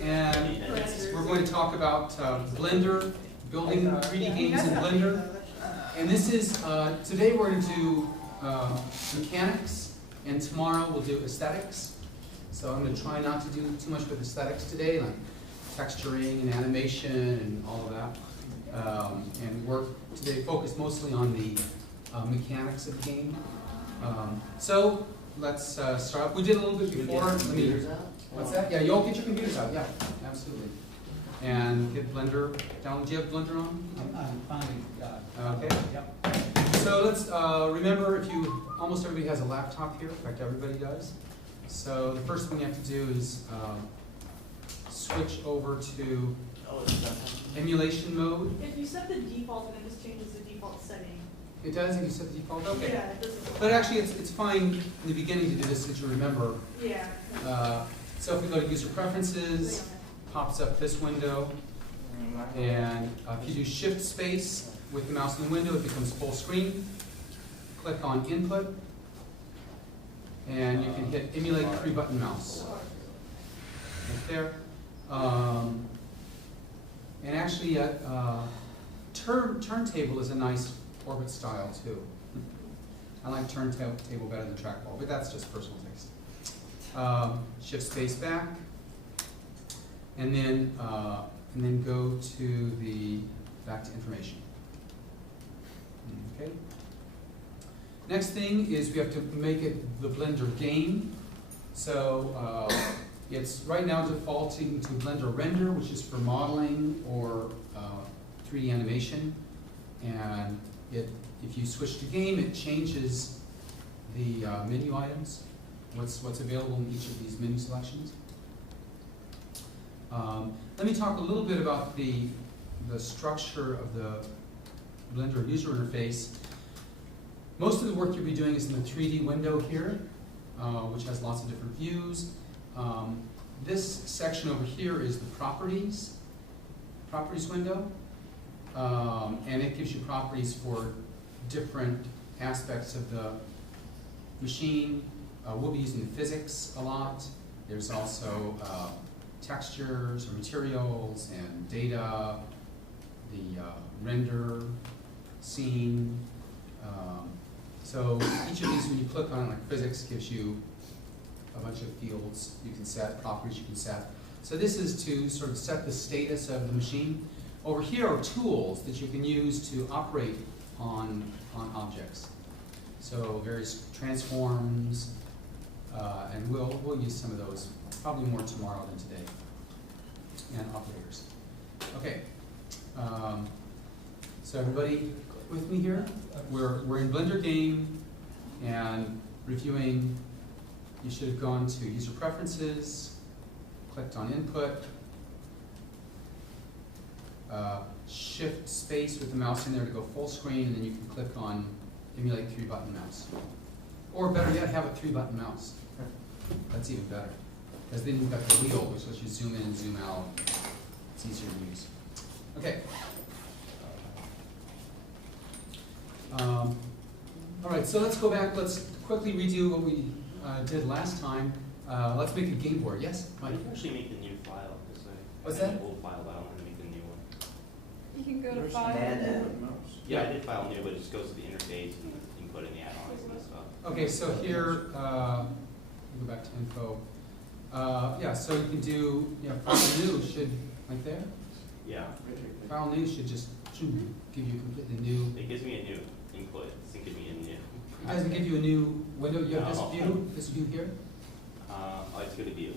and we're going to talk about Blender, building 3D games in Blender. And this is, today we're going to do mechanics, and tomorrow we'll do aesthetics. So I'm going to try not to do too much with aesthetics today, like texturing and animation and all of that. And work today focused mostly on the mechanics of the game. So let's start. We did a little bit before. What's that? Yeah, you all get your computers out. Yeah, absolutely. And get Blender down. Do you have Blender on? I'm finding. Okay. Yep. So let's remember, if you almost everybody has a laptop here. In fact, everybody does. So the first thing you have to do is switch over to emulation mode. If you set the default, then it just changes the default setting. It does, if you set the default? Okay. Yeah, it doesn't. But actually, it's fine in the beginning to do this so that you remember. Yeah. So if we go to user preferences, pops up this window. And if you do shift space with the mouse in the window, it becomes full screen. Click on input. And you can hit emulate 3-button mouse. Right there. And actually, turntable is a nice orbit style too. I like turntable better than trackball, but that's just personal taste. Shift space back, and then go to the back to information. Okay. Next thing is we have to make it the Blender game. So it's right now defaulting to Blender Render, which is for modeling or 3D animation. And if you switch to game, it changes the menu items, what's available in each of these menu selections. Let me talk a little bit about the structure of the Blender user interface. Most of the work you'll be doing is in the 3D window here, which has lots of different views. This section over here is the properties window. And it gives you properties for different aspects of the machine. We'll be using the physics a lot. There's also textures or materials and data, the render, scene. So each of these, when you click on it, like physics, gives you a bunch of fields you can set, properties you can set. So this is to sort of set the status of the machine. Over here are tools that you can use to operate on objects. So various transforms, and we'll use some of those, probably more tomorrow than today, and operators. Okay, so everybody with me here? We're in Blender Game and reviewing. You should have gone to user preferences, clicked on input, shift space with the mouse in there to go full screen, and then you can click on emulate 3-button mouse. Or better yet, have a 3-button mouse. That's even better. Because then you've got the wheel, which lets you zoom in and zoom out. It's easier to use. Okay. All right, so let's go back. Let's quickly redo what we did last time. Let's make a game board. Yes, Mike? You can actually make the new file. What's I that? had an old file, but I want to make the new one. You can go to file. Yeah, I did file new, but it just goes to the interface and you can put in the add-ons and stuff. Okay, so here, go back to info. Yeah, so you can do, file new should, right there? Yeah. File new should just give you a completely new. It gives me a new input. It doesn't give me a new. It doesn't give you a new window. You have this view here? It's going to view.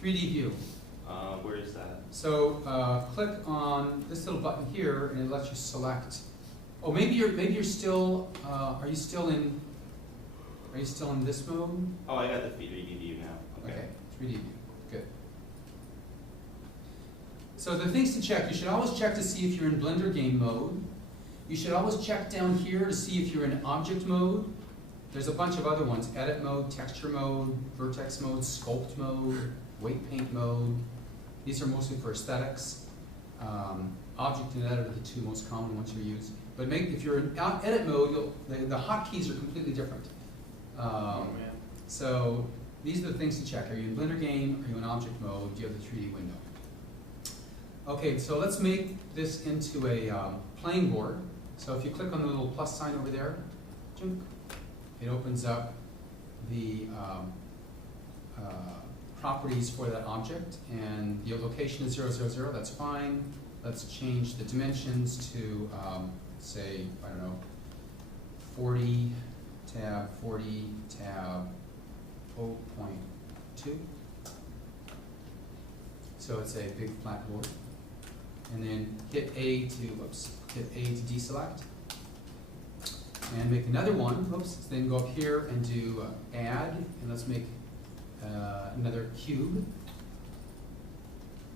3D view. Where is that? So click on this little button here, and it lets you select. Oh, maybe you're still. Are you still in this mode? Oh, I got the 3D view now. Okay, 3D view. Good. So the things to check: you should always check to see if you're in Blender game mode. You should always check down here to see if you're in object mode. There's a bunch of other ones: edit mode, texture mode, vertex mode, sculpt mode, weight paint mode. These are mostly for aesthetics. Object and edit are the two most common ones you use. But if you're in edit mode, the hotkeys are completely different. So these are the things to check. Are you in Blender game? Are you in object mode? Do you have the 3D window? Okay, so let's make this into a playing board. So if you click on the little plus sign over there, it opens up the properties for that object, and the location is 0, 0, 0, that's fine. Let's change the dimensions to, say, I don't know, 40 tab 0.2. So it's a big flat board. And then hit A to deselect. And make another one, then go up here and do add, and let's make another cube.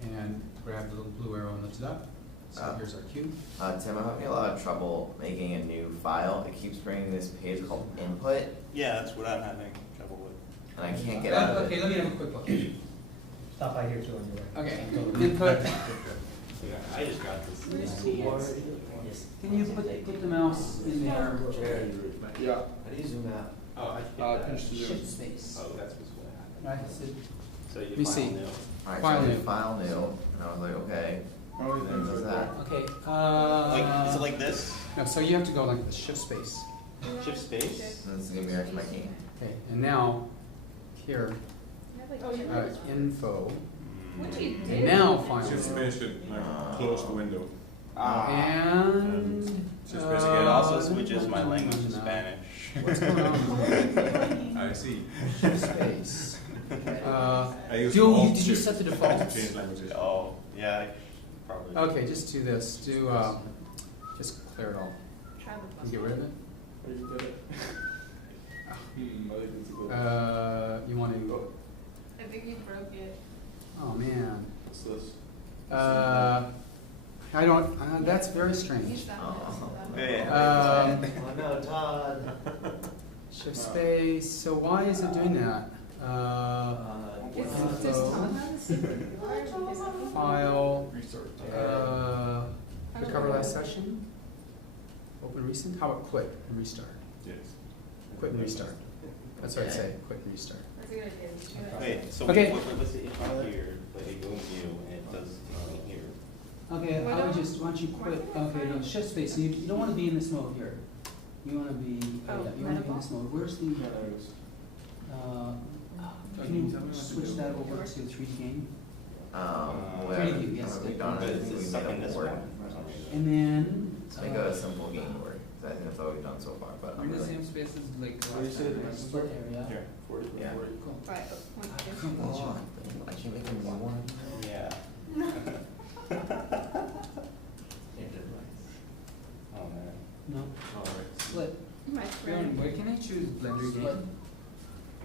And grab the little blue arrow and lift it up. So here's our cube. Tim, I'm having a lot of trouble making a new file. It keeps bringing this page called input, Yeah, that's what I'm having trouble with. and I can't get out of Okay, it. let me have a quick look. Stop by here too on your way. Okay, input. Yeah, I just got this. Can you put the mouse in there? Yeah. How do you zoom out? Oh, I should Finish the Shift zoom. space. Oh, that's what's what happened. Right, so So Let you me file see. new. Alright, File so I new. did file new, and I was like, okay, Oh, then does that. okay. Like, is it like this? No, so you have to go like the shift space. Shift space? And this is gonna be back to my key. Okay, and now here, Oh, you info, What do you do? and now final. Shift space should like close the window. And Shift space It again. also switches my language to no. Spanish. What's going on? I see. Shift space. I use Did Alt you shift set the to defaults? change languages. Oh, yeah, probably. Okay, just do this. Do just clear it all. You get rid of it. You want to? I think you broke it. Oh man. What's this? I don't. That's very strange. Use that one. Yeah. Oh no, Todd. Shift space. So why is it doing that? Does Info, Tom have the secret? file. Restart. Recover last session. Open recent. How about quit and restart? Yes. Quit and restart. That's what I'd say. Quit and restart. That's a good idea. We should do that. Wait, so Okay. what's the issue here? Like it goes view and it does nothing here. Okay, Why I would don't- just, why don't you quit, why don't we okay, no, find- shift space, so you don't wanna be in this mode here. You wanna be, Oh, yeah, you wanna be in medical? this mode, where's the, can you switch that over to 3D game? Where, Preview, yes. have we done But it? it's We stuck made in a this board. one for some reason. And then. Let's make a simple game board, 'cause I think that's all we've done so far, but I'm In the really. same space as like What you said, last Split area. Here, 40, Yeah. 40. Cool. Right, one second. Come on, I can't make a new one. Yeah. Oh man. No, Alright. split, My Aaron, friend, why can I choose Blender split, game?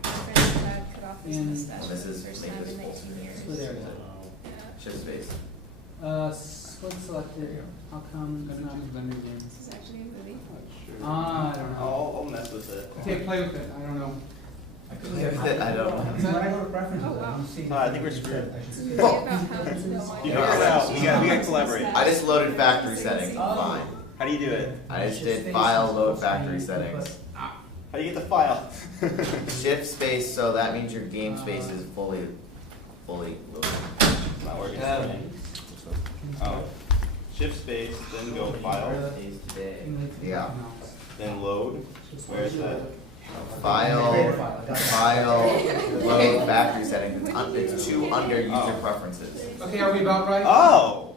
my friend's dad cut off his And- mustache Well, for this the is- first make time this in full 19 years. split area. Yeah. Shift space. Split selected, how come I it's don't not? choose Blender game. This is actually a movie. I don't know. I'll mess with it. Okay, play with it, I don't know. I could play with it, I don't know. When I go to preferences, Oh, wow. you see. I think we're screwed. It's a movie about how to know You why figure it out. We gotta collaborate. I just loaded factory settings, fine. How do you do it? I just did file load factory settings. How do you get the file? Shift space, so that means your game space is fully loaded. It's not working. Oh. Shift space, then go file, Yeah. then load. Where's that? File, load factory settings, it's two under user preferences. Okay, are we about right? Oh!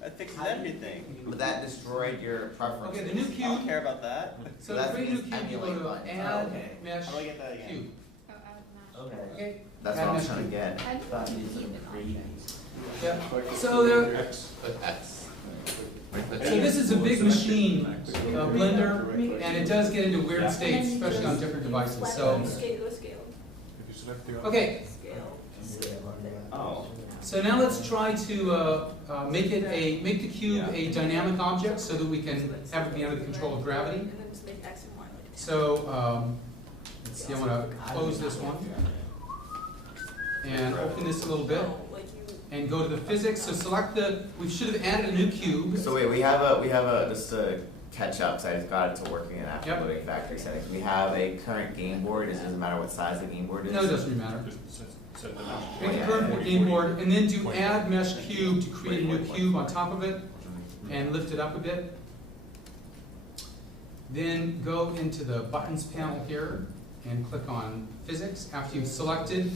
That fixes everything. But that destroyed your preferences. Okay, the new I don't cube, care about that. so That's to create a new the cube, you go emulate to button. add, Okay. mesh, How do I get that again? cube. Oh, out of match. Okay, That's Add what I'm mesh trying to cube. get. I thought you keep it on. yeah, so there, X. so this is a big machine, Blender, and it does get into weird states, especially on different devices, so. Scale. If you select the. Okay, Oh. so now let's try to make the cube a dynamic object so that we can have it be under the control of gravity. And then just make X and Y like this. So, let's see, I want to close this one and open this a little bit Oh, like you. and go to the physics. So select we should have added a new cube. So wait, we have just to catch up, so I just got it to working after Yep. loading factory settings. We have a current game board, it doesn't matter what size the game board is. No, it doesn't really matter. Just set the mesh. Make a current game board, and then do add mesh cube to create a new cube on top of it, and lift it up a bit. Then go into the buttons panel here, and click on physics. After you've selected,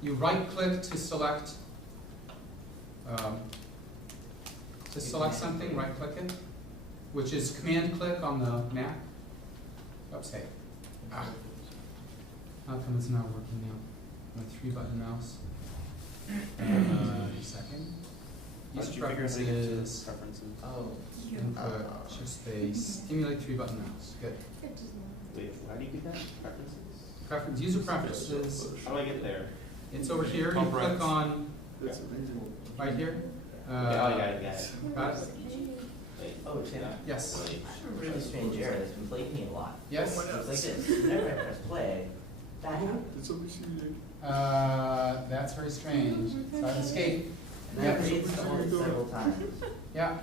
you right click to select something, right click it, which is command click on the Mac. Oops, hey. Ah. How come it's not working now? My 3-button mouse. A second. How'd Use you figure out how to get to preferences, preferences? Oh. input, shift space, emulate 3-button mouse. Good. Wait, how do you do that? Preferences? Preference, user preferences. How do I get there? It's over here. You Top right. click on right here. Okay, oh, I got it, got it. Got it? Wait, Oh, Tim. Yes. wait. Really strange error, it's been plaguing me a lot. Yes. It's like this, whenever I press play, that happens. That's very strange. So I've escaped. And that reinstalled it several times. Yeah.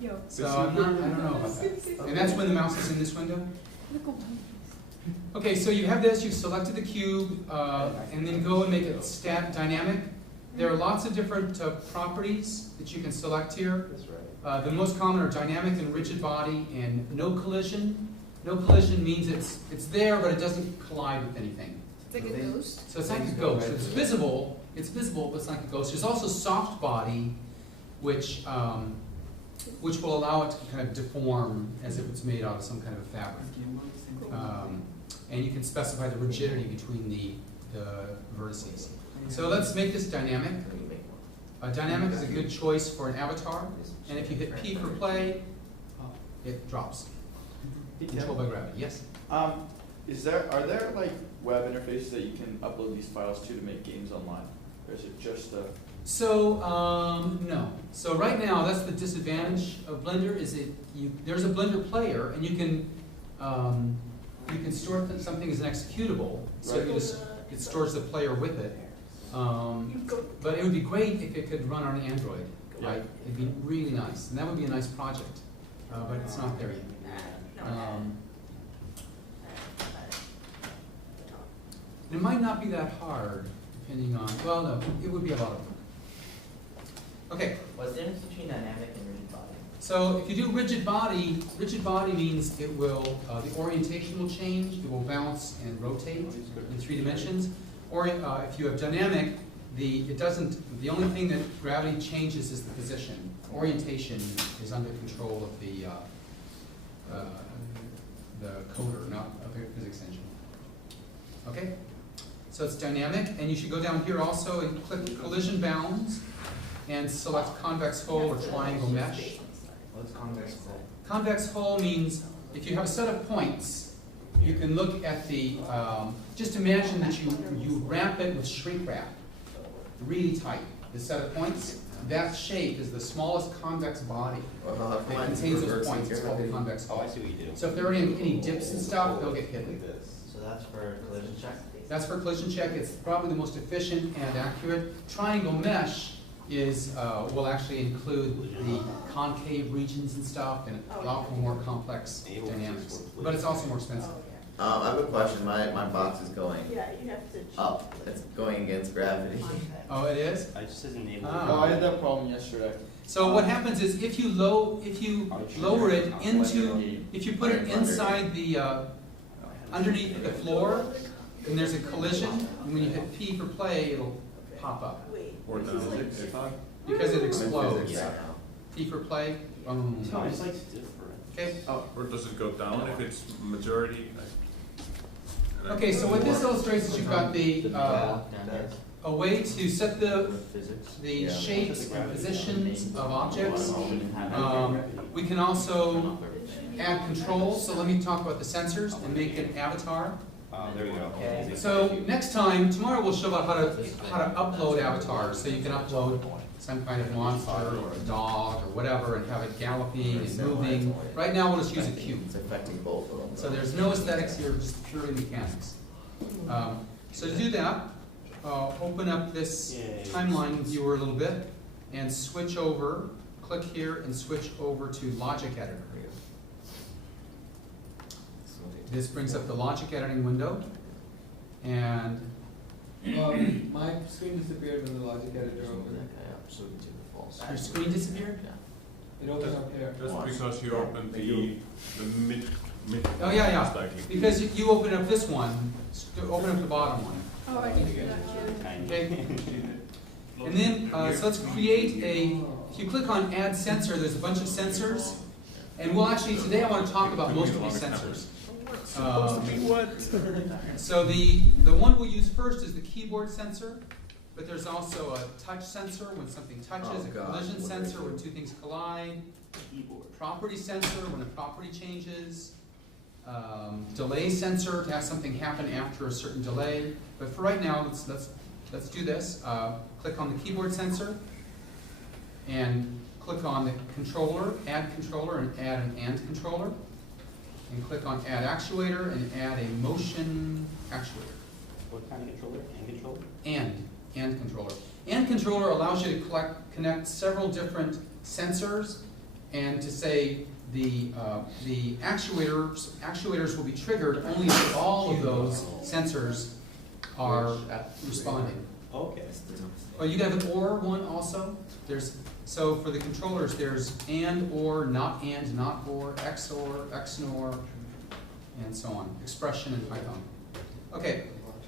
Yo. So I don't know about that. And that's when the mouse is in this window. Okay, so you have this, you've selected the cube, and then go and make it stat dynamic. There are lots of different properties that you can select here. That's right. The most common are dynamic and rigid body and no collision. No collision means it's there, but it doesn't collide with anything. It's like a ghost. So it's like a ghost. It's visible, but it's like a ghost. There's also soft body, which will allow it to kind of deform as if it's made out of some kind of a fabric. And you can specify the rigidity between the vertices. So let's make this dynamic. Dynamic is a good choice for an avatar. And if you hit P for play, it drops. Controlled by gravity. Yes? Are there like web interfaces that you can upload these files to make games online? Or is it just a... So, no. So right now, that's the disadvantage of Blender, is there's a Blender player, and you can store something as an executable, so it stores the player with it. But it would be great if it could run on Android, right? It'd be really nice, and that would be a nice project, but it's not there yet. It might not be that hard, depending on, well, no, it would be a lot of work. Okay. What's the difference between dynamic and rigid body? So if you do rigid body means it will, the orientation will change, it will bounce and rotate in 3 dimensions. Or if you have dynamic, the only thing that gravity changes is the position. Orientation is under control of the coder, not of the physics engine. Okay? So it's dynamic, and you should go down here also and click collision bounds and select convex hull or triangle mesh. What's convex hull? Convex hull means if you have a set of points, you can look at the, just imagine that you wrap it with shrink wrap, really tight, the set of points. That shape is the smallest convex body. It contains those points, it's called the convex Oh, hull. I see what you do. So if there are any dips and stuff, they'll get hit. So that's for collision check? That's for collision check. It's probably the most efficient and accurate. Triangle mesh will actually include the concave regions and stuff, and a lot more complex dynamics. But it's also more expensive. I have a question. My box is going Yeah, you have to. up. It's going against gravity. Oh, it is? I just said enable. Ah. Oh, I had that problem yesterday. So what happens is if you lower it into, if you put it inside the, underneath the floor, and there's a collision, and when you hit P for play, it'll pop up. Or no, Because it explodes. Yeah. P for play. No, it's like different. Okay. or does it go down if it's majority? Okay, so what this illustrates is you've got the, a way to set the shapes and positions of objects. We can also add controls, so let me talk about the sensors and make an avatar. There we go. So next time, tomorrow we'll show about how to upload avatars, so you can upload some kind of monster or a dog or whatever and have it galloping and moving. Right now we'll just use a cube. It's affecting both of them. So there's no aesthetics here, just purely mechanics. So to do that, open up this timeline viewer a little bit and switch over, click here and switch over to Logic Editor. This brings up the logic editing window, and My screen disappeared when the logic editor opened. your screen disappeared? It opened up here. Just because you opened the mid. Oh, yeah, most likely. Because you open up this one, open up the bottom one, Oh, I didn't do that. okay? And then, so let's create if you click on Add Sensor, there's a bunch of sensors. And we'll actually, today I want to talk about most of these sensors. So the one we'll use first is the keyboard sensor, but there's also a touch sensor when something touches, a collision sensor when two things collide, property sensor when a property changes, delay sensor to have something happen after a certain delay. But for right now, let's do this. Click on the keyboard sensor and click on the controller, add controller, and add an AND controller. And click on add actuator and add a motion actuator. What kind of controller? Hand controller? And controller. And controller allows you to connect several different sensors, and to say the actuators will be triggered only if all of those sensors are responding. Okay. Oh, you have an OR one also? So for the controllers, there's and, or, not, or, XOR, XNOR, and so on. Expression in Python. Okay,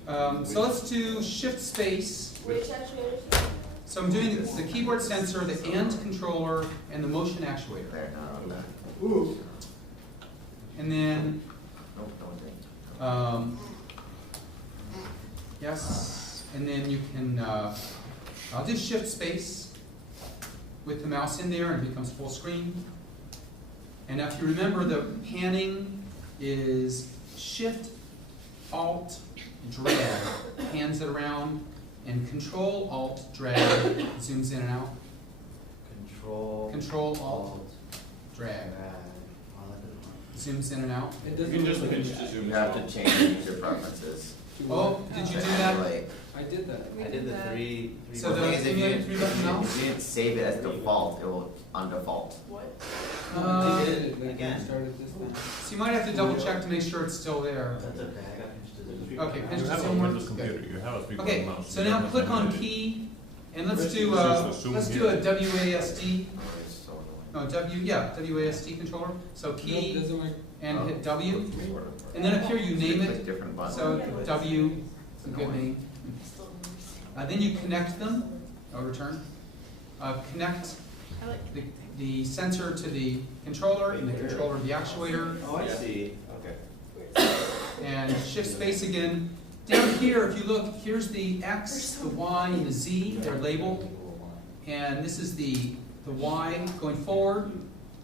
so let's do Shift Space. Which actuators? So I'm doing the keyboard sensor, the AND controller, and the motion actuator. There, not on that. Ooh. And then, Nope, don't think. yes, and then you can, I'll do Shift Space with the mouse in there, and it becomes full screen. And if you remember, the panning is Shift, Alt, drag, pans it around, and Control, Alt, drag, zooms in and out. Control, Alt, drag, zooms in and out. It You doesn't. can just look pinch like to zoom. You have to change user preferences. Oh, did you do that? Like, I did that. We I did the that. three. So the thing is, if you the three-button mouse? if you didn't save it as default, it will undefault. What? I did it like again. when I started this time. So you might have to double check to make sure it's still there. Okay, pinch You to have a zoom Windows works. computer, Good. you have a three-button Okay, mouse. so you now don't click have on any- key, and let's do Just zoom a here. WASD. It's so annoying. WASD controller. So Nope, key doesn't work. and hit W, Sort of. and then up here you name Click it. different buttons. So W, it's a good annoying. name. Then you connect them, or return. Connect I like the sensor to the controller, and the controller to the actuator, Oh, I see. Okay. and shift space again. Down here, if you look, here's the X, the Y, and the Z, they're labeled. And this is the Y going forward,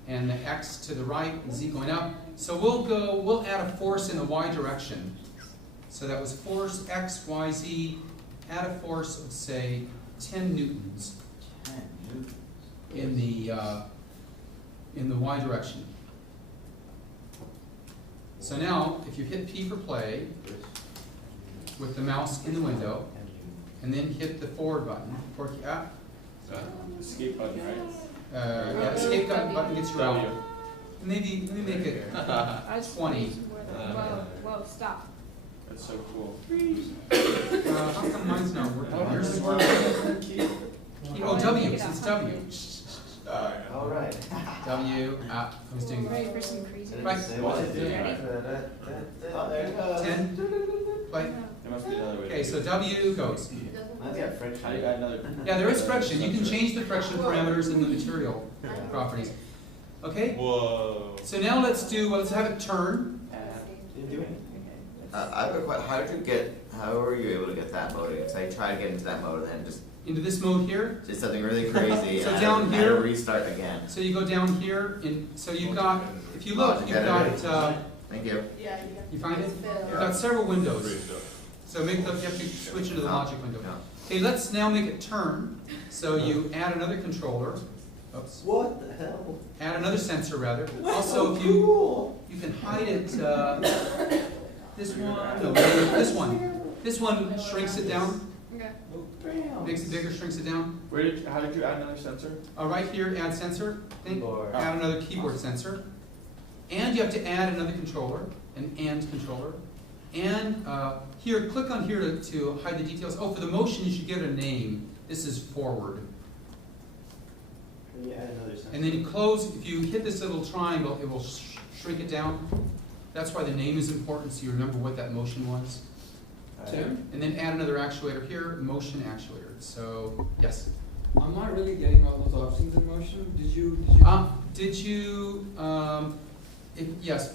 and the X to the right, and Z going up. So we'll add a force in the Y direction. So that was force X, Y, Z, add a force of, say, 10 newtons in the Y direction. So now, if you hit P for play with the mouse in the window, and then hit the forward button, Escape button, right? yeah, escape button gets you out. W. Maybe, let me make it I just 20. Whoa, stop. That's so cool. How come mine's not working? Yours is working. Oh, W, since W. All right. W, I was doing Ready for some crazy. Right. Ready? Oh, there it goes. 10, play. There must be another way. Okay, so W goes. It doesn't Mine's work. got friction. How do you add another? Yeah, there is friction. You can change the friction parameters in the material properties. Okay, Whoa. so now let's have it turn. Didn't do anything. I have a question. How were you able to get that mode? Because I tried to get into that mode and then just Into this mode here. did something really crazy. So and down I had to here- restart again. So you go down here, and so you've got, if you look, you've got, Thank you. Yeah, you find it? Fill. You've got several windows. Three stuff. So you have to switch into the logic window. No. Okay, let's now make it turn. So you add another controller. Oops. What the hell? Add another sensor rather. Also, if you can hide it. This one. No, this one. This one shrinks it down. Okay. Makes it bigger, shrinks it down. How did you add another sensor? Right here, add sensor. Think. Keyboard. Add another keyboard sensor. And you have to add another controller, an and controller. And here, click on here to hide the details. Oh, for the motion, you should give it a name. This is forward. Can you add another sentence? And then you close, if you hit this little triangle, it will shrink it down. That's why the name is important, so you remember what that motion was. Tim, And then add another actuator here, motion actuator. So, yes. I'm not really getting all those options in motion. Did you? Yes,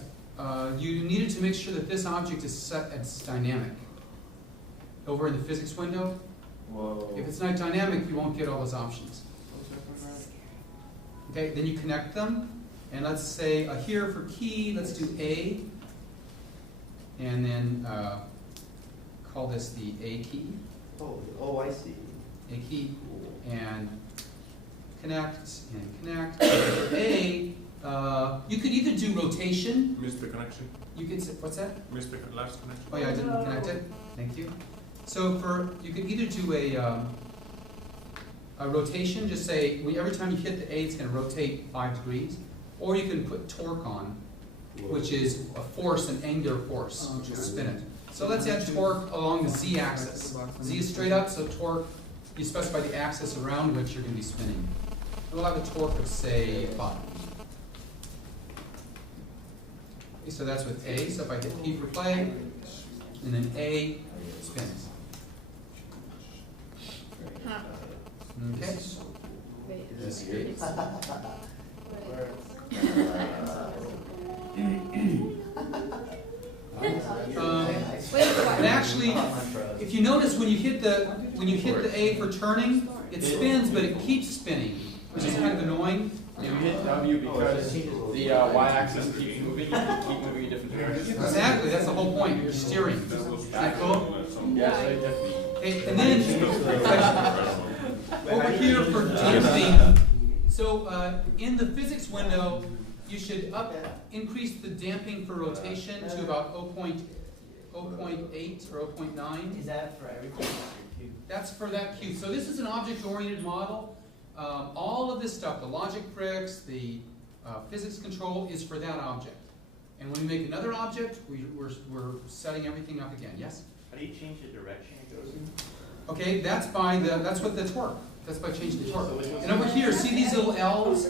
you needed to make sure that this object is set as dynamic. Over in the physics window, Whoa. if it's not dynamic, you won't get all those options. Okay, then you connect them, and let's say here for key, let's do A, and then call this the A key, Oh, I see. A key, Cool. and connect, and connect. For A, you could either do rotation, Missed the connection. you could, what's that? Missed the last connection. Oh yeah, I didn't connect it, thank you. So you could either do a rotation, just say, every time you hit the A, it's gonna rotate 5 degrees, or you can put torque on, which is a force, an angular force, which will spin it. So let's add torque along the z-axis. Z is straight up, so torque, you specify the axis around which you're gonna be spinning. We'll have a torque of, say, 5. Okay, so that's with A, so if I hit P for play, and then A spins. Huh. Okay? Wait. This is Wait, and actually, if you notice when you hit the A for turning, it spins, but it keeps spinning, which is kind of annoying. You hit W because the y-axis keeps moving, you can keep moving in different directions. Exactly, that's the whole point. You're steering. Is that cool? Yeah, so definitely. Okay, and then over here for damping. So in the physics window, you should increase the damping for rotation to about 0.8 or 0.9. Is that for everything? That's for that cube. So this is an object-oriented model. All of this stuff, the logic bricks, the physics control, is for that object. And when we make another object, we're setting everything up again. Yes? How do you change the direction it goes in? Okay, that's what the torque. That's by changing the torque. And over here, see these little L's?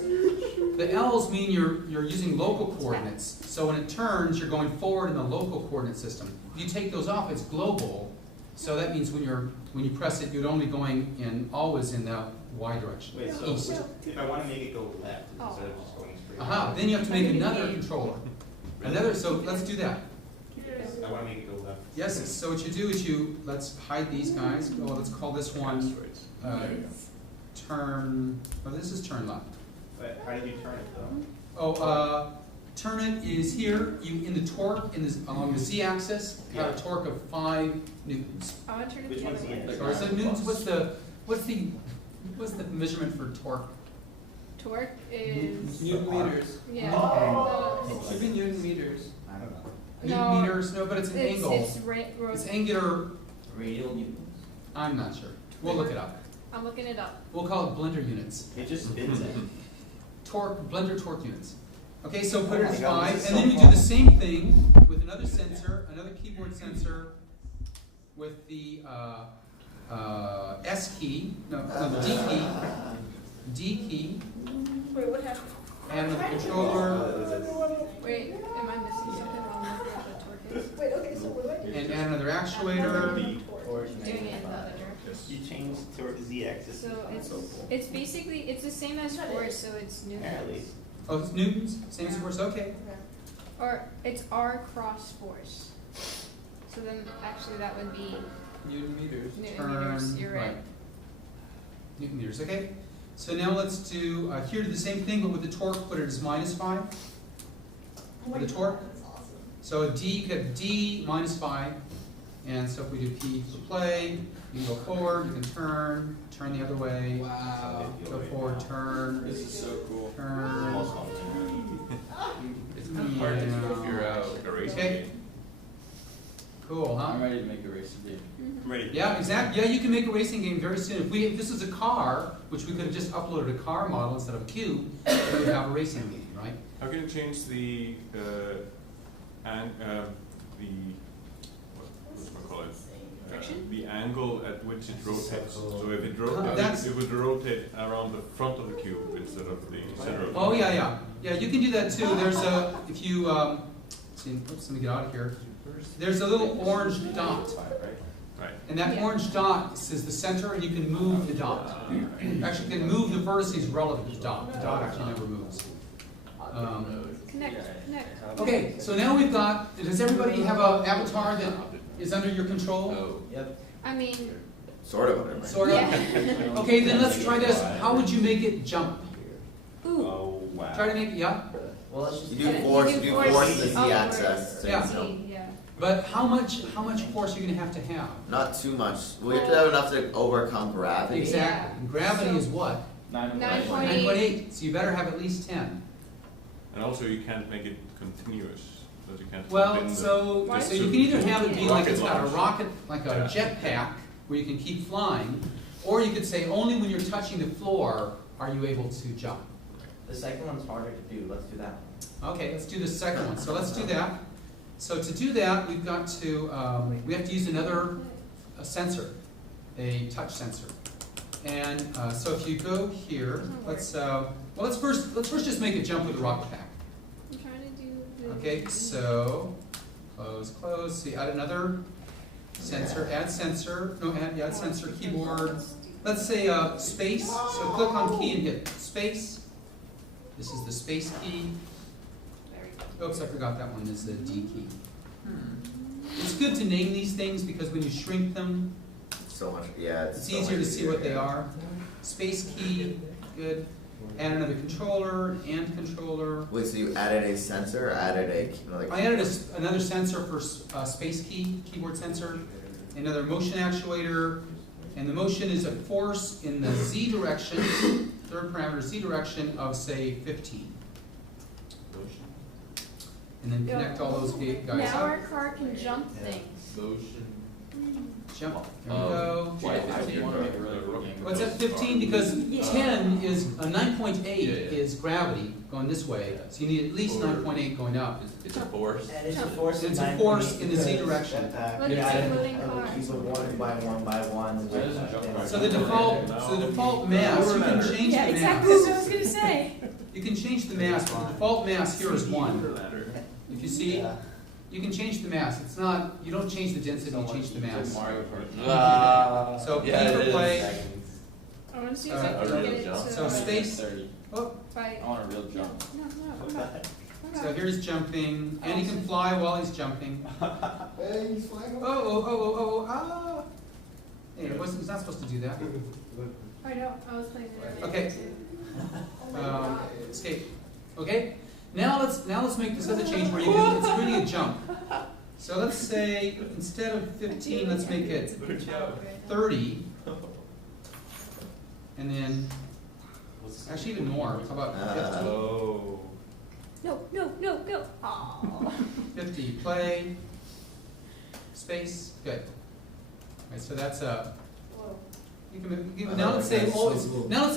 The L's mean you're using local coordinates. So when it turns, you're going forward in the local coordinate system. If you take those off, it's global. So that means when you press it, you're only going always in the Y direction. Wait, so East. if I want to make it go left instead of just going straight? Aha, then you have to make another controller. So let's do that. I want to make it go left. Yes, so what you do is let's hide these guys. Well, let's call this one turn, this is turn left. But how do you turn it though? Turn it is here, in the torque, along the z-axis, have a torque of 5 newtons. I want to turn it Which the one's other the way. end? Or is it newtons, what's the measurement for torque? Torque is, Newton meters. yeah. It should be Newton meters. I don't know. Newton No, meters? No, but it's an angle. It's angular, Radial newtons. I'm not sure. We'll look it up. I'm looking it up. We'll call it blender units. It just spins it. Blender torque units. Okay, so put it as 5, and then you do the same thing with another sensor, another keyboard sensor, with the S key, no, the D key, Wait, what happened? and the controller, Wait, am I missing something wrong with what the torque is? Wait, okay, so what do I do? and add another actuator. Doing it in the other direction. You change to z-axis. So it's basically, it's the same as force, so it's Apparently. newtons. Oh, it's newtons, same as force, okay. Or it's R cross force. So then actually that would be Newton meters. Newton meters, you're right. Newton meters, okay. So now let's do, here do the same thing, but with the torque, put it as -5. For the torque. So D, you could have D -5. And so if we do P for play, you can go forward, you can turn the other way, Wow. go forward, turn, This is so cool. turn. It's kind of hard to figure out like a racing Okay. game. Cool, huh? I'm ready to make a race today. I'm ready. Yeah, exactly. Yeah, you can make a racing game very soon. If this is a car, which we could have just uploaded a car model instead of a cube, we would have a racing game. right? How can you change the, what's it called? Friction? The angle at which it rotates. So if it That's- rotates, it would rotate around the front of the cube instead of the center of the Oh, cube. yeah, you can do that too. There's a, if you, see, oops, let me get out of here. There's a little orange dot, Right. and that Yeah. orange dot says the center, and you can move the dot. Actually, you can move the vertices relative to the dot. The dot actually never moves. Connect. Okay, so now we've got, does everybody have an avatar that is under your control? Yep. I mean, Sort of, whatever. Sort of? yeah. Okay, then let's try this. How would you make it jump? Ooh. Oh, wow. Try to make, yeah, Well, let's just. You do force the Oh, z-axis, so Yeah. you know. Yeah. but how much force are you gonna have to have? Not too much. We have to have enough to overcome gravity. Exactly. And gravity So- is what? 9.8. 9.8, so you better have at least 10. And also you can't make it continuous, that you can't. put Well, in the- so Why? you can either have it be like Rocket it's got a launch. rocket, like a Yeah. jetpack, where you can keep flying, or you could say only when you're touching the floor are you able to jump. The second one's harder to do, let's do that one. Okay, let's do the second one. So let's do that. So to do that, we've got to, we have to use another sensor, a touch sensor. And so if you go here, let's first just make it jump with the rocket pack. I'm trying to do the. Okay, so close. See, add another sensor. Add sensor. No, add sensor. Keyboard. Let's say space. So click on key and hit space. This is the space key. There we go. Oops, I forgot that one is the D key. It's good to name these things because when you shrink them, So much, yeah. it's so easier to much see what they easier. are. Space key, good. Add another controller and controller. Wait, so you added a sensor or added another? I added another sensor for space key, keyboard sensor, another motion actuator, and the motion is a force in the Z direction, third parameter, Z direction of say 15. And then connect all those guys Now up. our car can jump things. Jump, there we go. Why 15? What's that, 15? Because 10 is, 9.8 is gravity going this way, so you need at least 9.8 going up. It's a force. And it's a force in It's a force 9.8 in the Z because direction. jetpack, Look, you it's a added moving on the car. keyboard one by one. Why doesn't jump right? So the default mass, you can change the Yeah, mass. exactly, that's what I was gonna say. You can change the mass, but the default mass here is 1. If you see, Yeah. you can change the mass. It's not, you don't change the density, you change the mass. Mario Kart. So P for play, I wanna see if Uh, I a can real get it jump. to. So space- 30. oh, By, I want a real no, jump. no, come back. Come so back. here's jumping, and he can fly while he's jumping. Hey, he's flying Ah! Hey, he's not supposed to do that. I know, I was playing it earlier Okay. too. Escape. Okay? Now let's make this other change where it's really a jump. So let's say, instead of 15, let's make it 30. And then, actually even more, how about 50? Oh. No, Aw. 50, play, space, good. Alright, so that's Whoa. now let's say,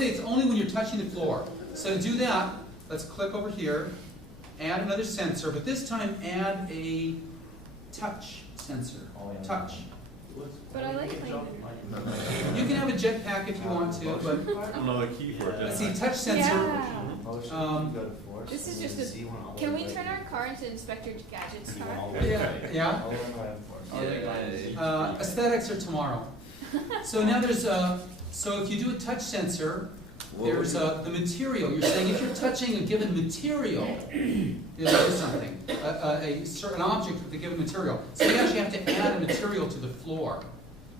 it's only when you're touching the floor. So to do that, let's click over here, add another sensor, but this time add a touch sensor, touch. But I like playing it. You can have a jetpack if you want to, but Another key for it. let's see, touch sensor, Yeah. This is just a, can we turn our car into Inspector Gadget's car? yeah? Aesthetics are tomorrow. So now there's so if you do a touch sensor, there's the material. You're saying if you're touching a given material, it'll do something. A certain object with a given material. So you actually have to add a material to the floor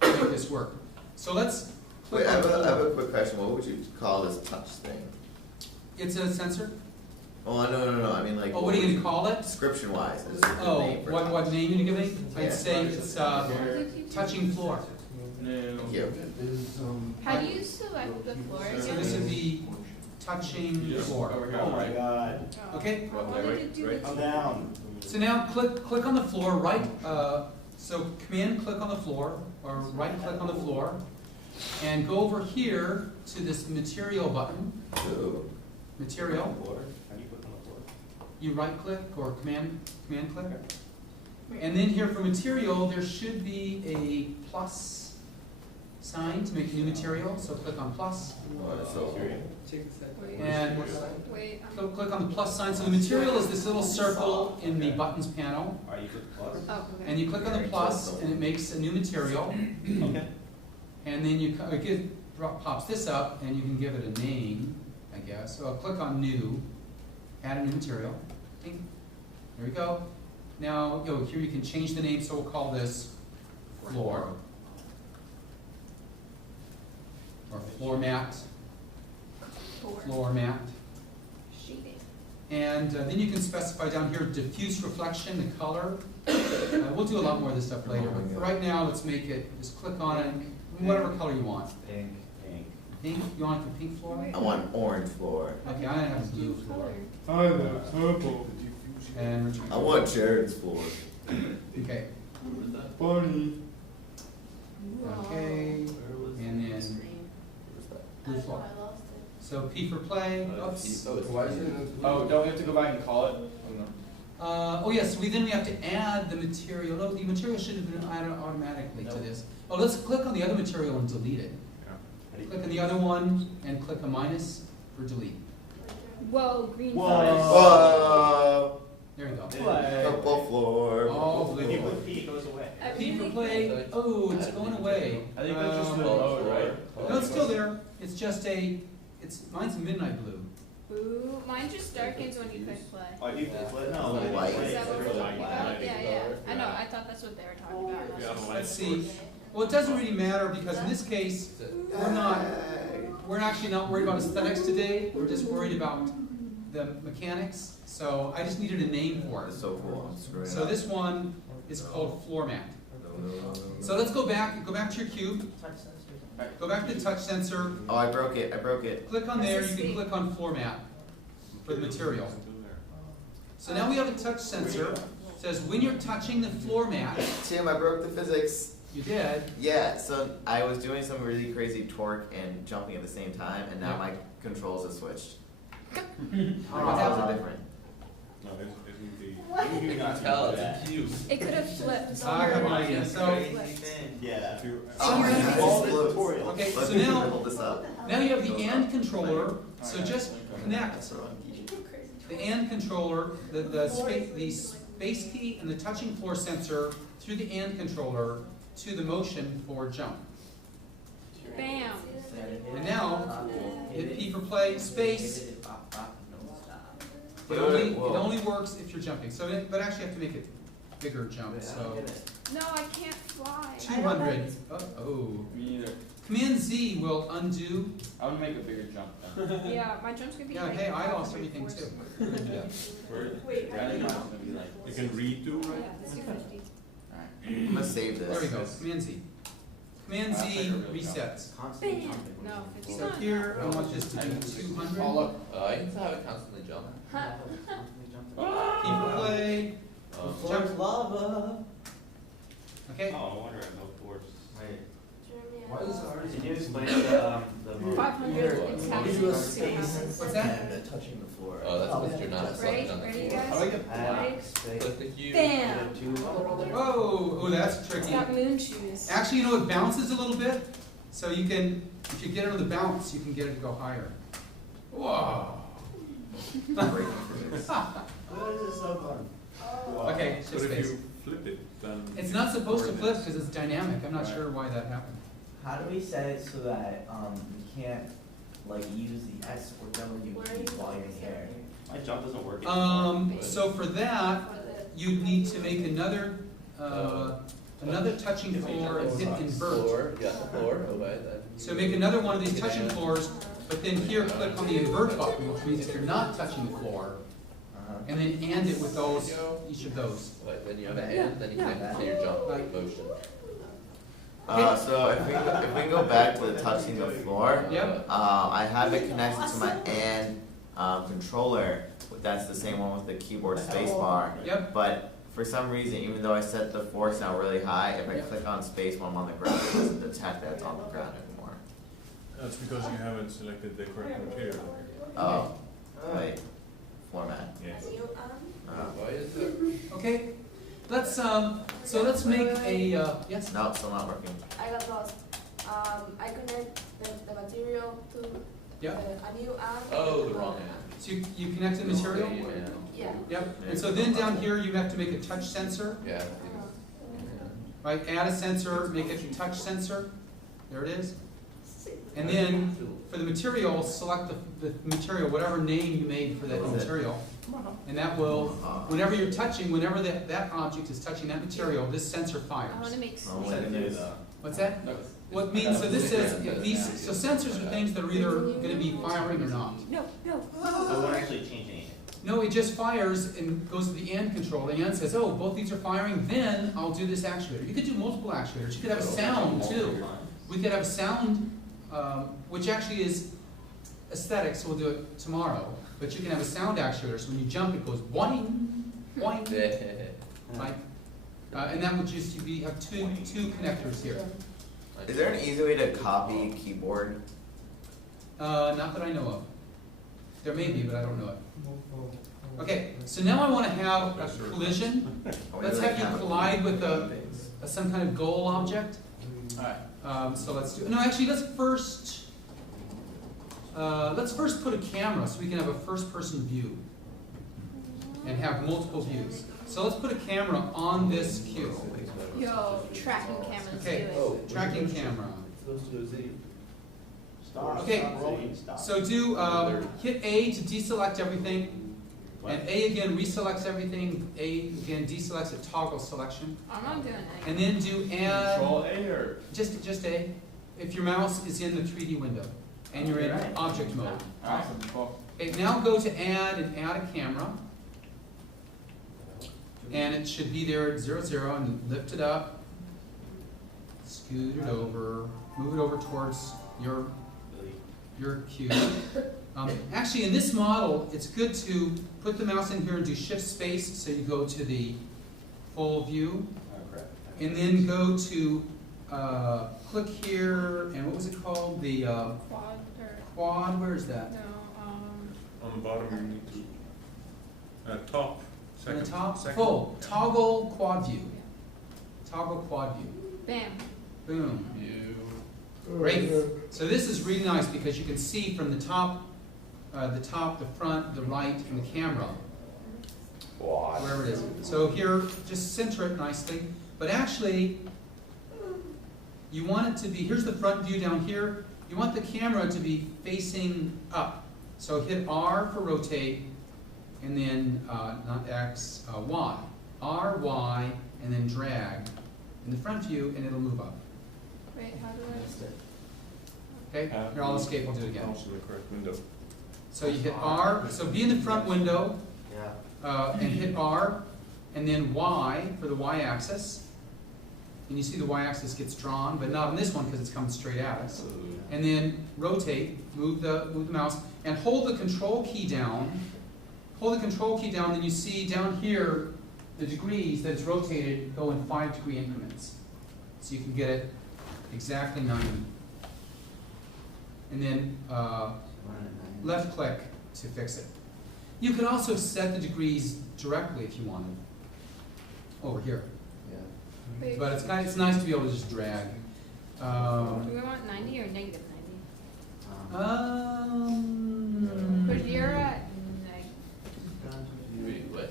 to make this work. So let's click Wait, I on have the floor. a quick question. What would you call this touch thing? It's a sensor? Oh, no. I mean, like. Oh, what are you gonna call it? Description wise, is there a Oh, name for it? what name are you giving? Yeah. I'd say it's touching floor. No. Thank you. How do you select the floor So again? this would be touching floor. Over here. Oh my god. Okay? I wanted to do it. I'm down. So now click on the floor, right, so command click on the floor, or right click on the floor, and go over here to this material button, Ooh. material, you right click or command click. And then here for material, there should be a plus sign to make a new material, so click on plus. Check the second. And Wait, click on the plus sign. So the material is this little circle in the buttons panel. Are you click plus? oh, okay. And you click on the plus and it makes a new material. Okay. And then pops this up and you can give it a name, I guess. So I'll click on new, add a new material. Ding. There we go. Now, here you can change the name, so we'll call this floor. Or floor mat, floor mat. Sheeting. And then you can specify down here diffuse reflection, the color. We'll do a lot more of this stuff later, but for right now, let's make it, just click on it, whatever color you want. Pink. Pink. Pink, you want the pink floor? I want orange floor. Okay, I have a blue floor. I know, purple. And, I want Jared's floor. okay, Bunny. okay, and then blue floor. So P for play, oops. Why is it? Oh, don't we have to go back and call it? Oh, no. Yes, then we have to add the material. No, the material should have been added automatically to this. Oh, let's click on the other material and delete it. Click on the other one and click a minus for delete. Whoa, green Whoa. flag. Whoa! There you go. Purple floor. Oh, If you blue. put P, it goes away. P for play, oh, it's going away. I think that's just the mode, right? No, it's still there. It's just mine's midnight blue. Ooh, mine just darkens when you click play. Oh, you can flip? No, you can white. flip. Is that what we're talking about? Light. Yeah. I know, I thought that's what they were talking about. Yeah, the Let's light see. Well, it doesn't really matter because in this case, we're actually not worried about aesthetics today. We're just worried about the mechanics. So I just needed a name for It's it. so cool. I'm screwing So up. this one is called floor mat. So let's go back to your cube. Touch sensors. Go back to the touch sensor. Oh, I broke it. Click on there. You can click on floor mat for the material. So now we have a touch sensor. It says when you're touching the floor mat, Tim, I broke the physics. you did. Yeah, so I was doing some really crazy torque and jumping at the same time, and now Yeah. my controls have switched. What My controls happened? are different. No, isn't You can tell it's a cube. It could have flipped. I have no idea. So Yeah. Oh my you're God, All this the flips. tutorials. okay. Let So me now hold this up. you have the AND controller. So just connect the AND controller, the space key and the touching floor sensor through the AND controller to the motion for jump. Bam. And now, hit P for play, space. It only works if you're jumping. So, but actually, you have to make it bigger jump. So, No, I can't fly. 200. Oh. Me either. Command Z will undo. I want to make a bigger jump then. Yeah, my jump's gonna be Yeah. like Hey, I lost 500 everything too. force. Wait, I think mine's gonna be like. you can redo, Yeah, right? it's 250. I'm gonna save this. There we go. Command Z. Command Z resets. Constantly Bam. jumping. No, 50. So here, I want this to be 200. Oh, look. I can have it constantly jump. P for play. Jump lava. Okay. Oh, I wonder if no force. Wait. Why is it hard? Can you explain the 500 encapsulates. What's that? And touching the floor. Oh, that's because you're not Ready? sucked on the Ready, floor. How do I guys? get Ready? Click the cube. Bam. Whoa. Oh, that's It's tricky. got moon shoes. Actually, you know, it bounces a little bit. So you can, if you get it on the bounce, you can get it to go higher. Whoa. Breaking physics. Okay, But shift if space. you flip it, then. It's not supposed to flip because it's dynamic. I'm not sure why that happened. How do we set it so that we can't like use the S or W keys while you're in the air? My jump doesn't work anymore. So for that, you'd need to make another touching floor and hit invert. Floor, you got the floor, okay, then. So make another one of these touching floors, but then here click on the invert button, which means if you're not touching the floor, and then and it with those, each of those. Like, then you have a hand, then you connect it to your jump motion. So if we go back to the touching the floor, Yep. I have it connected to my AND controller. That's the same one with the keyboard spacebar. Yep. But for some reason, even though I set the force now really high, if I Yep. click on space while I'm on the ground, it doesn't detect that it's on the ground anymore. That's because you haven't selected the correct material. Oh, wait, format. Yes. Okay, let's, so let's make a, yes? No, still not working. I got lost. I connect the material to Yeah, a new app. Oh, the wrong hand. so you connect the material? Yeah. Yep, and so then down here, you have to make a touch sensor, Yeah. right? Add a sensor, make it a touch sensor. There it is. And then, for the material, select the material, whatever name you made for that material. And that will, whenever you're touching, whenever that object is touching that material, this sensor fires. I wanna make Oh, snake. it is. What's that? What it means, so this says, if these, so sensors are things that are either gonna be firing or not. No. I won't actually change anything. No, it just fires and goes to the AND control. The AND says, oh, both these are firing, then I'll do this actuator. You could do multiple actuators. You could have a sound too. We could have a sound, which actually is aesthetic, so we'll do it tomorrow. But you can have a sound actuator, so when you jump, it goes boing, boing, right? And that would just have two connectors here. Is there an easy way to copy keyboard? Not that I know of. There may be, but I don't know it. Okay, so now I want to have a collision. Let's have you collide with some kind of goal object. Alright. So let's do. No, actually, let's first put a camera so we can have a first-person view and have multiple views. So let's put a camera on this cube. Yo, tracking cameras Okay, do it. tracking camera. Stop. Okay, Stop rolling. Stop. So do hit A to deselect everything, and A again reselects everything. A again deselects it, toggle selection, I'm not doing that. and then do add. Control A or? Just A. If your mouse is in the 3D window and you're in object mode. Awesome, cool. Okay, now go to add and add a camera. And it should be there at 0, 0, and lift it up, scoot it over, move it over towards your cube. Actually, in this model, it's good to put the mouse in here and do shift space so you go to the full view. And then go to, click here, and what was it called? The Quad or quad, where is that? no, On the bottom, you need to, top, On second. the top? second. Full, toggle quad view. Toggle quad view. bam. Boom. You. Great. So this is really nice because you can see from the top, the front, the right, and the camera, wherever it is. So here, just center it nicely. But actually, you want it to be, here's the front view down here. You want the camera to be facing up. So hit R for rotate, and then, not X, Y. R, Y, and then drag in the front view, and it'll move up. Wait, how do I? Okay? Here, I'll escape, I'll do it again. Also the correct window. So you hit R, so be in the front window, Yeah. and hit R, and then Y for the Y axis. And you see the Y axis gets drawn, but not on this one because it's coming straight at us. And then rotate, move the mouse, and hold the control key down. Hold the control key down, then you see down here the degrees that it's rotated go in 5-degree increments. So you can get it exactly 90. And then left click to fix it. You can also set the degrees directly if you wanted, over here. Wait, But it's nice to be able to just drag. do we want 90 or negative 90? But you're at Wait, what?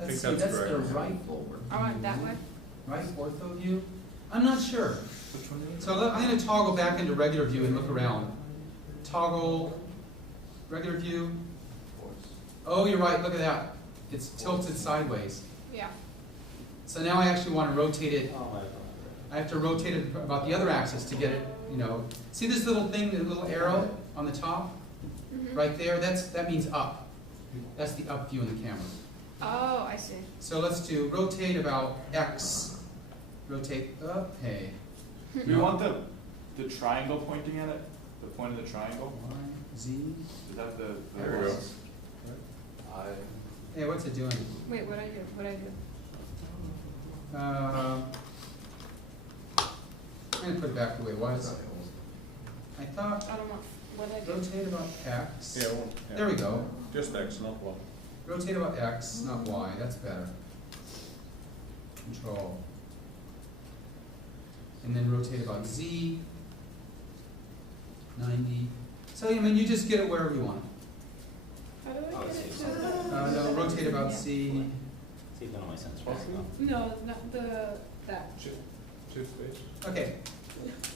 Let's see, that's that's the correct. right forward. I want it that way. Right ortho view? I'm not sure. So I'm going to toggle back into regular view and look around. Toggle regular view. Oh, you're right, look at that. It's tilted sideways. Yeah. So now I actually want to rotate it. I have to rotate it about the other axis to get it, see this little thing, the little arrow on the top? Right there, that means up. That's the up view in the camera. Oh, I see. So let's do rotate about X. Rotate up, hey. Do you want the triangle pointing at it? The point of the triangle? Y, Z. Is that the? There we go. Hey, what's it doing? Wait, what'd I do? What'd I do? I'm going to put it back the way it was. I thought I don't know. What'd I do? rotate about X. Yeah, well, yeah. There we go. Just X, not one. rotate about X, not Y, that's better. Control. And then rotate about Z, 90. So, I mean, you just get it wherever you want. How do I Oh, get it's it just- to No, rotate about C. See if that makes sense. No, not that. Shift space. Okay.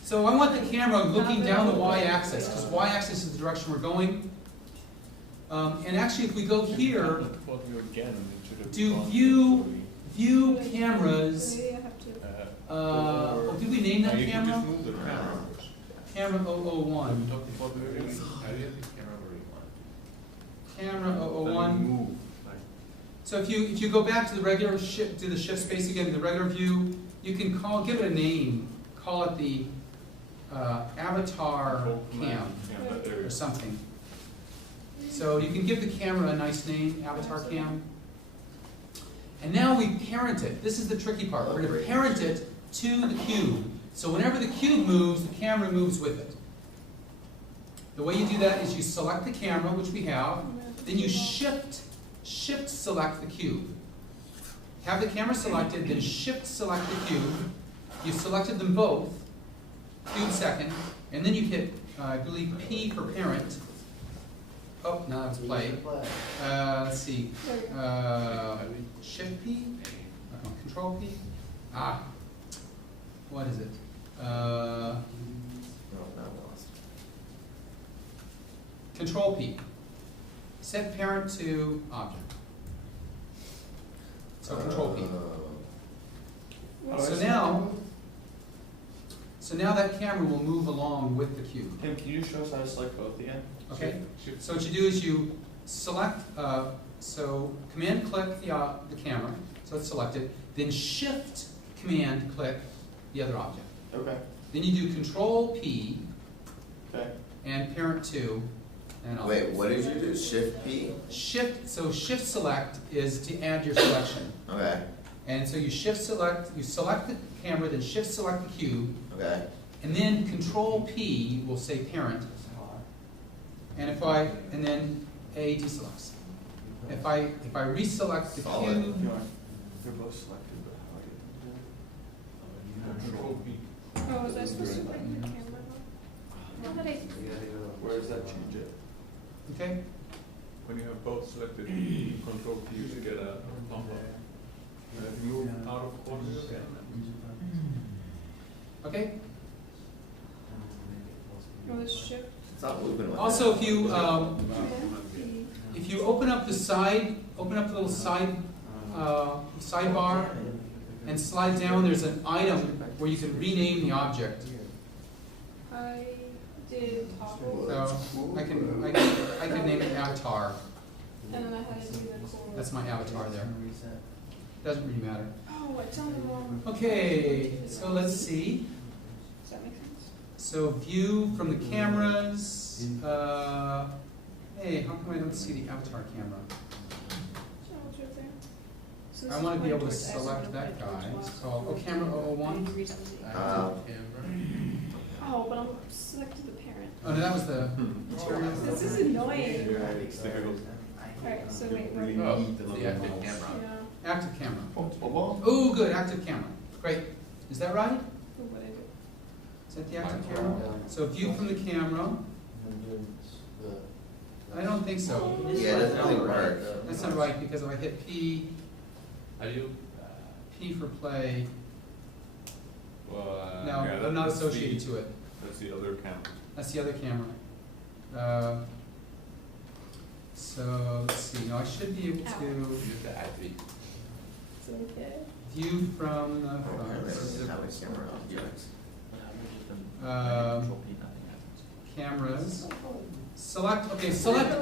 So I want the camera looking down the Y-axis, because Y-axis is the direction we're going. And actually, if we go here, do view cameras. Maybe I have to. Oh, did we name that You can just camera? move the camera first. Camera 001. Camera 001. So if you go back to the regular shift, to the shift space again, the regular view, you can give it a name. Call it the avatar cam or something. So you can give the camera a nice name, avatar cam. And now we parent it. This is the tricky part. We're going to parent it to the cube. So whenever the cube moves, the camera moves with it. The way you do that is you select the camera, which we have, then you shift select the cube. Have the camera selected, then shift select the cube. You've selected them both, cube second, and then you hit, I believe, P for parent. Oh, now it's play. Let's see. Shift P? Control P? Ah. What is it? Control P. Set parent to object. So control P. So now that camera will move along with the cube. Tim, can you show us how to select both again? Okay. So what you do is you select. So command click the camera, so it's selected. Then shift command click the other object. Okay. Then you do control P Okay. and parent to. And Wait, what did you do? Shift P? Shift. So shift select is to add your selection. Okay. And so you select the camera, then shift select the cube, Okay. and then control P will say parent. And and then A deselects. If I reselect the Solid. cube, You're both selected, but how do you? Control P. Oh, was I supposed to bring the camera? How did I? Where does that change it? okay? When you have both selected, control P, you should get a thumb up. And if you move out of order again. Okay? Oh, it's shift. It's not moving with Also, it. if you open up the little sidebar and slide down, there's an item where you can rename the object. I did toggle, So I can name it avatar. and then I had to do the core. That's my avatar there. Doesn't really matter. Oh, it's on the wrong. Okay, so let's see. Does that make sense? So view from the cameras. Hey, how come I don't see the avatar camera? So it's right there. So I this want is to be able to pointing towards S, select and that then guy. towards It's Y. called, camera 001. Oh, but I'm selected the parent. Oh, no, that was the material. This is annoying. It's difficult. Alright, so wait, what? The active camera. Yeah. Active camera. Oh, Oh, good, active camera. Great. Is that right? Oh, what I do? Is that the active camera? So view from the camera. I don't think so. Yeah, it doesn't really work. That's not right, because if I hit P, How do you? P for play, Well, no, yeah, I'm not that's associated the- to it. That's the other camera. That's the other camera. So, let's see, now I should be able to Use the active. It's okay. view from the Okay, this is front. how it's camera objects. Cameras. Select,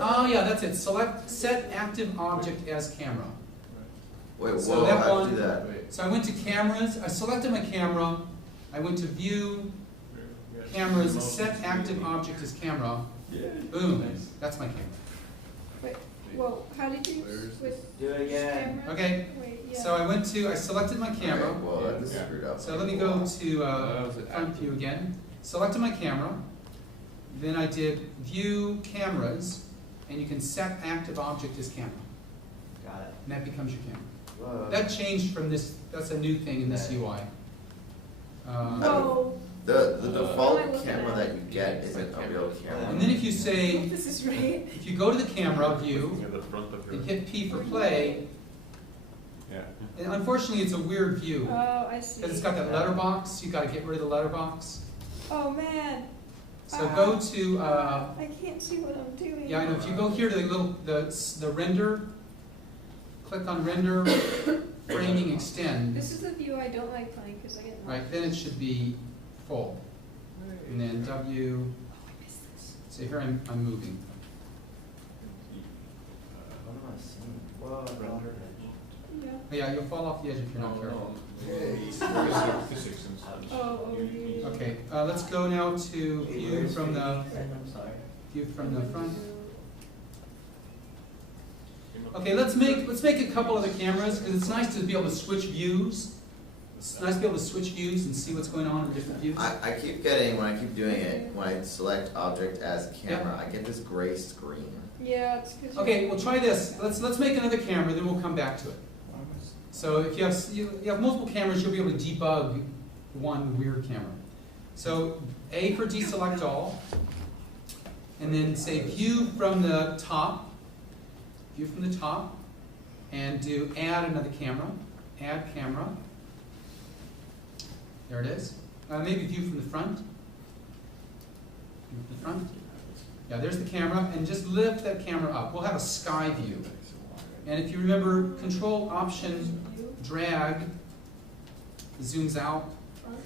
oh yeah, that's it. Set active object as camera. Wait, So whoa, that how one- do you do that? So I went to cameras, I selected my camera, I went to view, cameras, set active object as camera. Boom, that's my camera. Well, how did you with Do it again. camera? Okay, Wait, yeah. so I selected my camera. Okay, well, that's Yeah. screwed up. So let me go to That was front view again. Selected my camera. Then I did view cameras, and you can set active object as camera. got it. and that becomes your camera. Whoa. That changed from this, that's a new thing in this UI. Oh, The What am I default looking camera at? that you get isn't a real camera. And then if you say, this is right. if you go to the camera view Looking at the front of your. and hit P for play, Yeah. and unfortunately it's a weird view. Oh, I see. Because it's got that letterbox, you gotta get rid of the letterbox. Oh, man. So go to, I can't see what I'm doing. yeah, I know, if you go here to the little, the render, click on render, framing extend, This is the view I don't like playing because I get lost. right, then it should be full. And then W, so here I'm moving. What am I seeing? Whoa, Yeah. Yeah, you'll fall off the edge if you're not careful. Physics and stuff. Oh, view. Okay, let's go now to view from the, I'm sorry. view from the front. Okay, let's make a couple other cameras, because it's nice to be able to switch views. It's nice to be able to switch views and see what's going on in different views. I keep getting, when I keep doing it, when I select object as camera, I get this gray screen. Yeah, it's because. Okay, we'll try this. Let's make another camera, then we'll come back to it. So if you have multiple cameras, you'll be able to debug one weird camera. So A for deselect all, and then say view from the top, and do add another camera, add camera. There it is. Maybe view from the front. View from the front. Yeah, there's the camera, and just lift that camera up. We'll have a sky view. And if you remember, Control Option drag zooms out,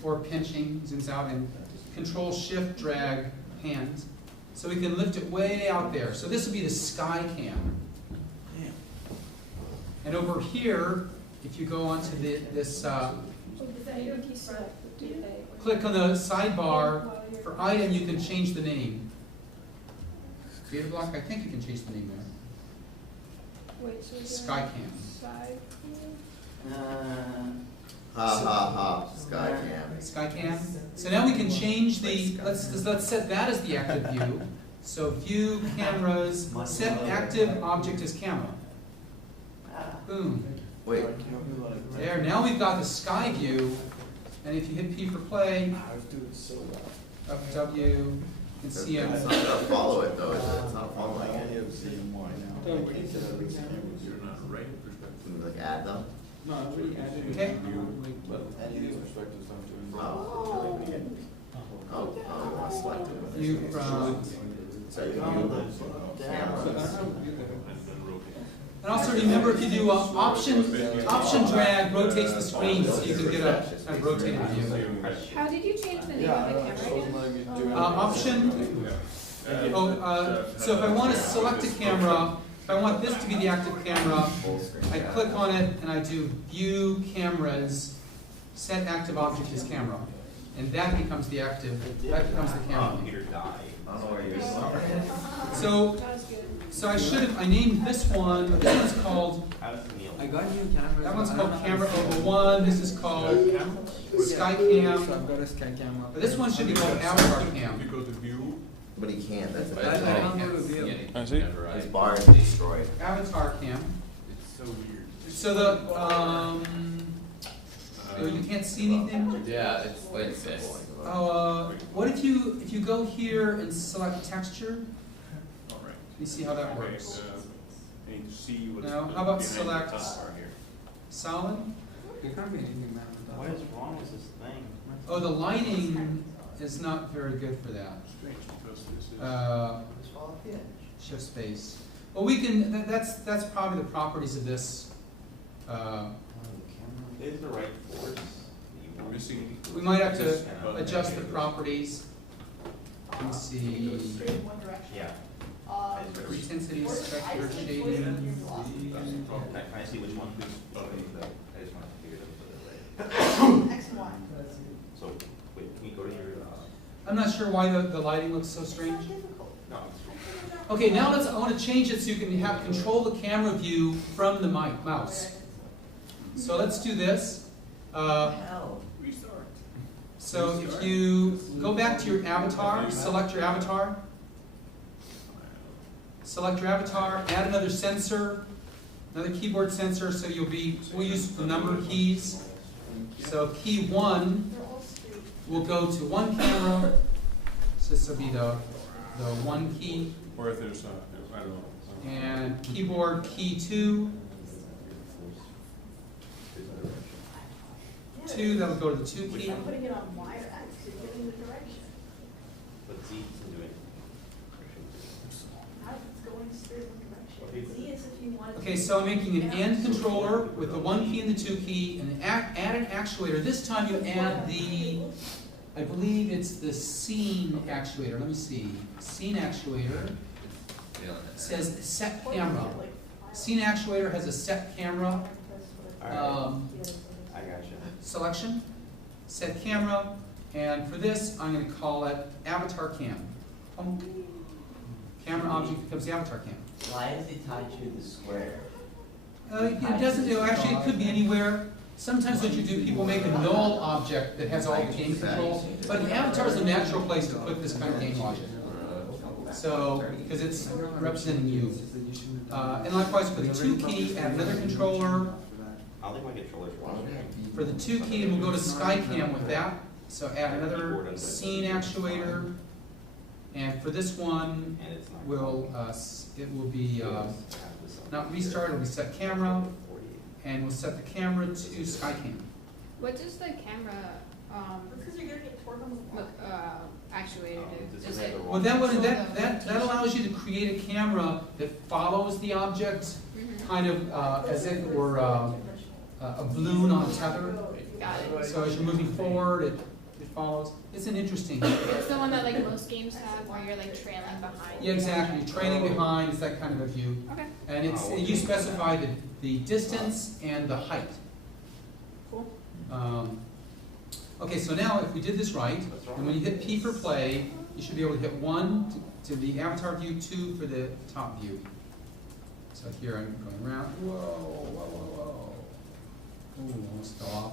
or pinching zooms out, and Control Shift drag pans. So we can lift it way out there. So this would be the sky cam. And over here, if you go onto this, click on the sidebar for item, you can change the name. Create a block, I think you can change the name there. Wait, so we're doing Skycam. side view? Ha ha ha, sky cam. Skycam. So now we can change the, let's set that as the active view. So view cameras, set active object as camera. Boom. Wait, There, now we've got the sky view, and if you hit P for play, up W, you can see it's them. not gonna follow it though, is it? It's not following it. You're not right perspective. Can we like add them? No, I already added it. Okay. Oh. Oh, you want to select it. View from, So you view the cameras. And then rotate. and also remember if you do option drag rotates the screen so you can get a kind of rotated view. How did you change the name of the camera again? Option, so if I want to select a camera, if I want this to be the active camera, Full screen. I click on it and I do view cameras, set active object as camera. And that becomes the active, that becomes the camera. I don't know where you're starting. So, That was good. so I named this one, but this one's called, I got new cameras. that one's I called don't know camera how to- 01, this is called sky So cam. I've got a sky cam up. But this one should be called avatar If cam. you go to view, But he can't, that's the I bad don't thing. know the deal. I see. His bar is destroyed. Avatar cam. It's so weird. So the, oh, you can't see anything? Yeah, it's like this. Oh, what if you go here and select texture? Alright. Let me see how that Okay, works. I need to see what's. Now, how about behind the select- taskbar here. Solid? There can't be anything bad with that. What is wrong with this thing? Oh, the lighting is not very good for that. Strange, because this is. Just fall off the edge. Shift space. Well, we can, that's probably the properties of this. Is the right force? We're missing. We might have to this, adjust the properties. Let me see. Yeah. Intensity, spectral shading. Can I see which one, please? I just want to figure it out for So, wait, can you go to your, I'm not sure why the lighting looks so strange. no, Okay, now I want to change it so you can have control the camera view from the mouse. So let's do this. Hell. So if you go back to your avatar, select your avatar. Select your avatar, add another sensor, Another keyboard sensor, so we'll use the number of keys. So key 1 will go to one camera, so this will be the 1 key. Or if there's, I don't know. And keyboard key 2, that'll go to the 2 key. putting it on wire X, you're getting the direction. But Z isn't doing. How it's going straight in direction. Z is if you want to. Okay, so I'm making an AND controller with the 1 key and the 2 key, and add an actuator. This time you add the, I believe it's the scene actuator. Let me see. Scene actuator says set camera. Scene actuator has a set camera Alright, I gotcha. selection, set camera, and for this I'm going to call it avatar cam. Camera object becomes the avatar cam. Why is it tied to the square? It doesn't, actually it could be anywhere. Sometimes what you do, people make a null object that has all the game control, but the avatar is a natural place to put this kind of game logic. So, because it's representing you. And likewise for the 2 key, add another controller. I don't think my controller's watching. For the 2 key, we'll go to SkyCam with that. So add another scene actuator. And for this one, And it's not. it will be not restart, it'll be set camera. And we'll set the camera to SkyCam. What does the camera Because you're gonna get torque on the wall. actuator do? Does Does it it? have the Well, that control that allows you to create a camera that follows the object, Mhm. kind of as if it were a balloon on a tether. Got it. So as you're moving forward, it follows. It's an interesting. It's the one that like most games have, where you're like trailing behind. Yeah, exactly. You're trailing behind. It's that kind of a view, Okay. and you specify the distance and the height. Cool. Okay, so now if we did this right, and when you hit P for play, you should be able to hit 1 to the avatar view, 2 for the top view. So here I'm going around. Whoa, whoa, whoa, whoa. Ooh, almost fell off.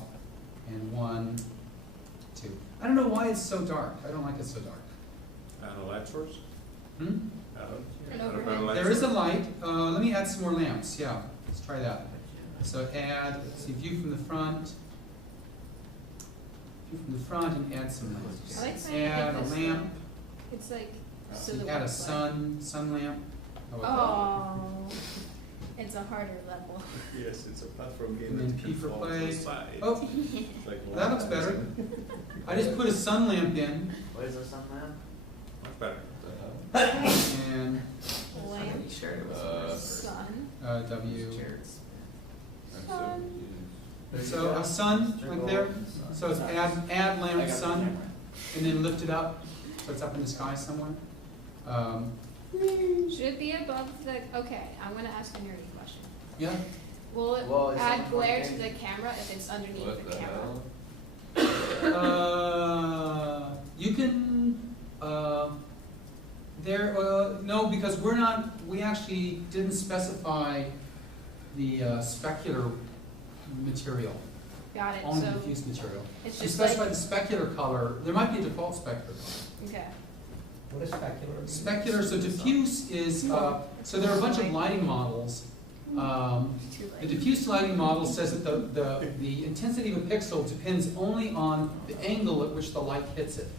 And 1, 2. I don't know why it's so dark. I don't like it so dark. And a light source? Hmm? An Add a overhead. better light There is a source. light. Let me add some more lamps. Yeah, let's try that. So add, let's see, view from the front. View from the front and add some lamps. I like saying Add a this, lamp. It's like So silhouette. add a sun lamp. How about Oh, it's a harder level. Yes, it's a platform game And then that P can for fall to play. the side. Oh, It's like that looks better. I just put a sun lamp in What is the sun lamp? Much better. and Lamp, Sure it was. sun, W. sun. So a sun like there. So it's add lamp sun, and then lift it up so it's up in the sky somewhere. Should it be above the? Okay, I'm gonna ask a nerdy question. Yeah. Will it Well, it's add not glare to working. the camera if it's underneath the camera? You can, no, because we actually didn't specify the specular material, Got it. only So diffuse material. it's We just specified like the specular color, there might be a default specular color. okay. What is specular? Specular, so diffuse is, so there are a bunch of lighting models. Too The late. diffuse lighting model says that the intensity of a pixel depends only on the angle at which the light hits it.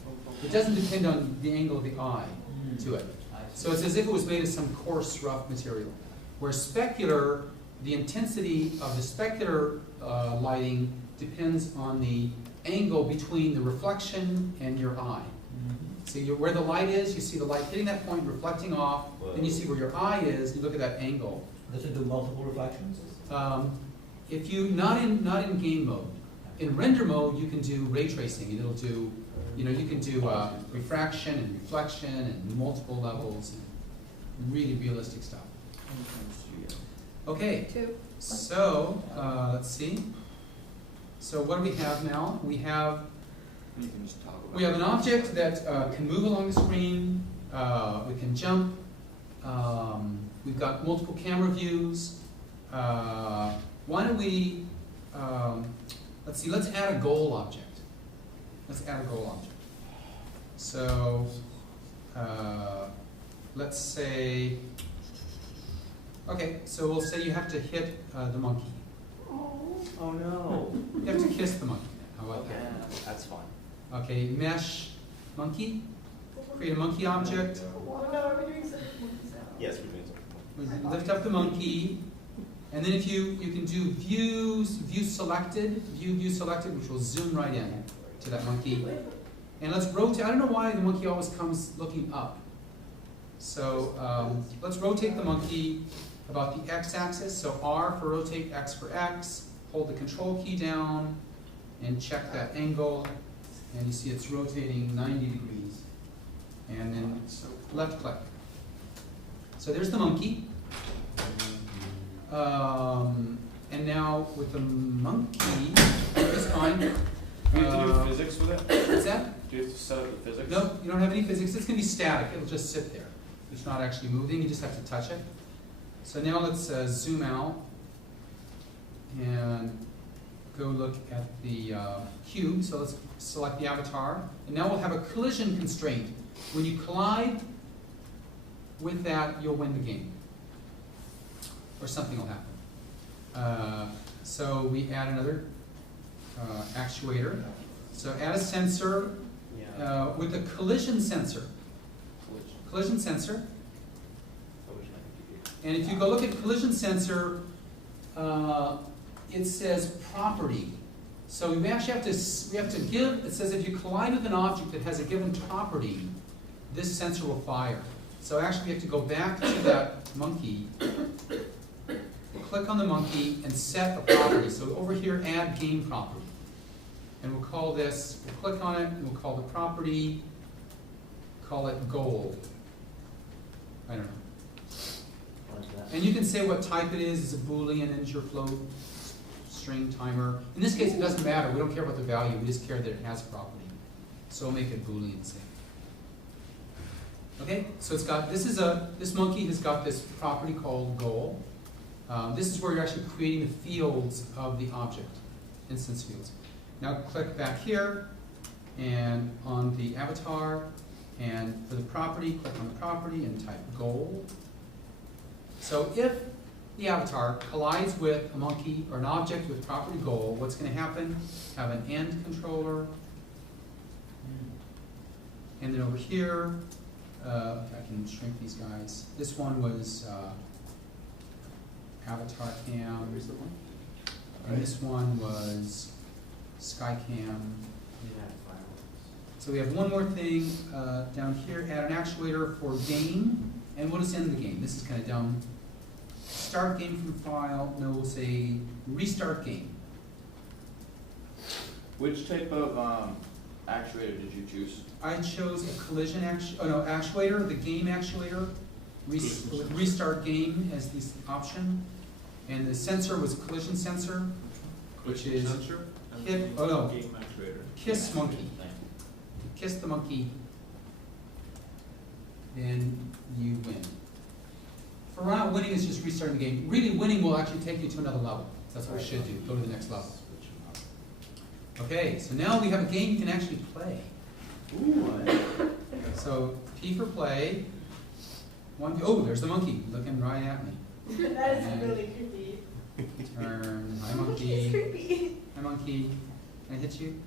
It doesn't depend on the angle of the eye to it. So it's as if it was made of some coarse, rough material. Where specular, the intensity of the specular lighting depends on the angle between the reflection and your eye. So where the light is, you see the light hitting that point, reflecting off, then you see where your eye is, you look at that angle. Does it do multiple reflections? If you, not in game mode. In render mode, you can do ray tracing, and it'll do, you can do refraction and reflection and multiple levels, and really realistic stuff. Okay, 2. so, let's see. So what do we have now? We have an object that can move along the screen, we can jump, we've got multiple camera views. Why don't we, let's see, let's add a goal object. Let's add a goal object. So, let's say, Okay, so we'll say you have to hit the monkey. Oh no. You have to kiss the monkey. How about Okay, that? that's fine. Okay, mesh monkey. Create a monkey object. Yes, we're doing something. Lift up the monkey, and then if you can do view selected, which will zoom right in to that monkey. And let's rotate. I don't know why the monkey always comes looking up. So let's rotate the monkey about the x-axis. So R for rotate, X for X. Hold the control key down and check that angle. And you see it's rotating 90 degrees. And then left click. So there's the monkey. And now with the monkey, it's fine. Do you have to do physics with it? What's that? Do you have to set up the physics? No, you don't have any physics. It's going to be static. It'll just sit there. It's not actually moving. You just have to touch it. So now let's zoom out and go look at the cube. So let's select the avatar. And now we'll have a collision constraint. When you collide with that, you'll win the game. Or something will happen. So we add another actuator. So add a sensor with a collision sensor. Collision sensor. And if you go look at collision sensor, it says property. So we actually have to give, it says if you collide with an object that has a given property, this sensor will fire. So actually we have to go back to that monkey, click on the monkey, and set a property. So over here, add game property. And we'll call this, we'll click on it, and we'll call the property, call it goal. I don't know. And you can say what type it is. It's a Boolean, integer, float, string, timer. In this case, it doesn't matter. We don't care about the value. We just care that it has a property. So we'll make it Boolean, say. Okay, so it's got, this monkey has got this property called goal. This is where you're actually creating the fields of the object, instance fields. Now click back here, and on the avatar, and for the property, click on the property and type goal. So if the avatar collides with a monkey or an object with property goal, what's going to happen? Have an end controller. And then over here, I can shrink these guys. This one was avatar cam. And this one was sky cam. So we have one more thing down here. Add an actuator for game. And we'll just end the game. This is kind of dumb. Start game from file. No, we'll say restart game. Which type of actuator did you choose? I chose a collision actuator, the game actuator, with restart game as the option. And the sensor was collision sensor, which is Sensor? hit, Game actuator. kiss monkey. Kiss the monkey, then you win. For not winning, it's just restarting the game. Really winning will actually take you to another level. That's what it should do, go to the next level. Okay, so now we have a game you can actually play. So P for play. There's the monkey looking right at me. That is really creepy. Turn, hi It's monkey. creepy. Hi monkey. Can I hit you?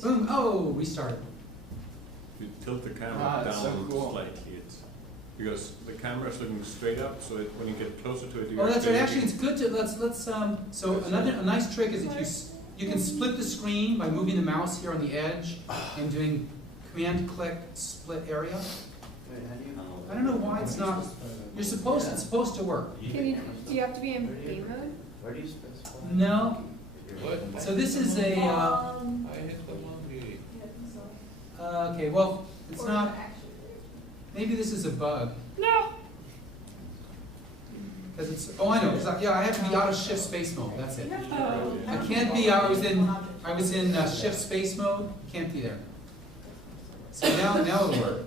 Boom, oh, restart. You tilt the camera that's down so cool. slightly, because the camera is looking straight up, so when you get closer to it, you Oh, that's right. Actually, actually it's good to so a nice trick is if you can split the screen by moving the mouse here on the edge and doing command click split area. I don't know why it's not. It's supposed to work. Do you have to be in game mode? Where do you specify? No. What? So this is a. I hit the monkey. Okay, well, it's not. Maybe this is a bug. No. Because it's. Oh, I know. I have to be out of shift space mode. That's it. No. I can't be. I was in shift space mode. Can't be there. So now it'll work.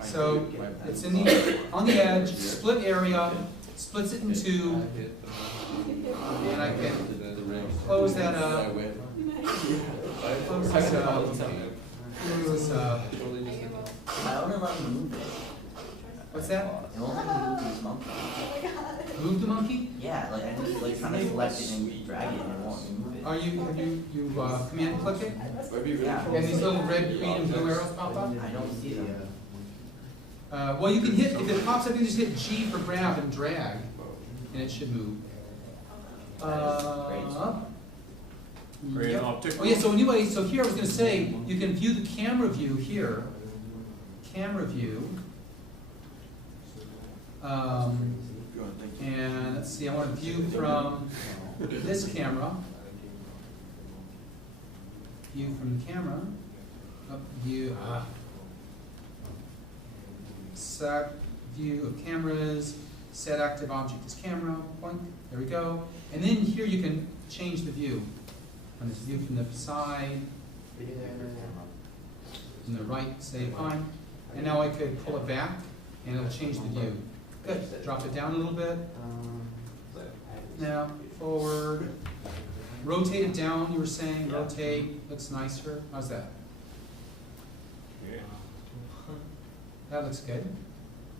So it's on the edge, split area, splits it in two, I hit the monkey. and I can close that up. Close this up. Close this up. I don't know how to move it. What's that? It won't let me move these monkeys. Move the monkey? Yeah, like I just like trying to select it and drag it and it won't move it. Are you command click it? Yeah. And these little red, green, and blue arrows pop up? I don't see them. Well, you can hit, if it pops up, you can just hit G for grab and drag, and it should move. Great Yep. optic. Oh yeah, so anyway, so here I was gonna say, you can view the camera view here. Camera view. And let's see, I want to view from this camera. View from the camera. Up view. Set view of cameras. Set active object as camera. Point. There we go. And then here you can change the view. From this view from the side. From the right, say fine. And now I could pull it back, and it'll change the view. Good. Drop it down a little bit. Now, forward. Rotate it down, you were saying. Rotate. Looks nicer. How's that? That looks good.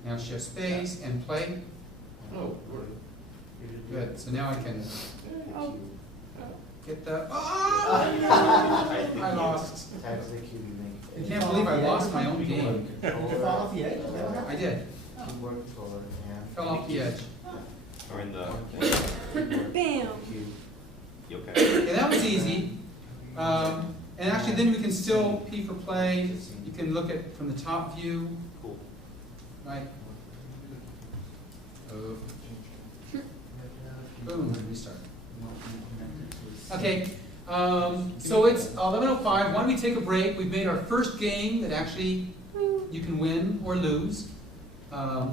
Now shift space and play. Oh, Good. So now I can Oh, get the. Oh! I lost. I can't believe I lost my own game. I did. Fell off the edge. Or in the, bam. you okay? Yeah, that was easy. And actually, then we can still P for play. You can look at from the top view, Cool. right? Oh. Boom. Restart. Okay. So it's 11:05. Why don't we take a break? We've made our first game that actually you can win or lose. I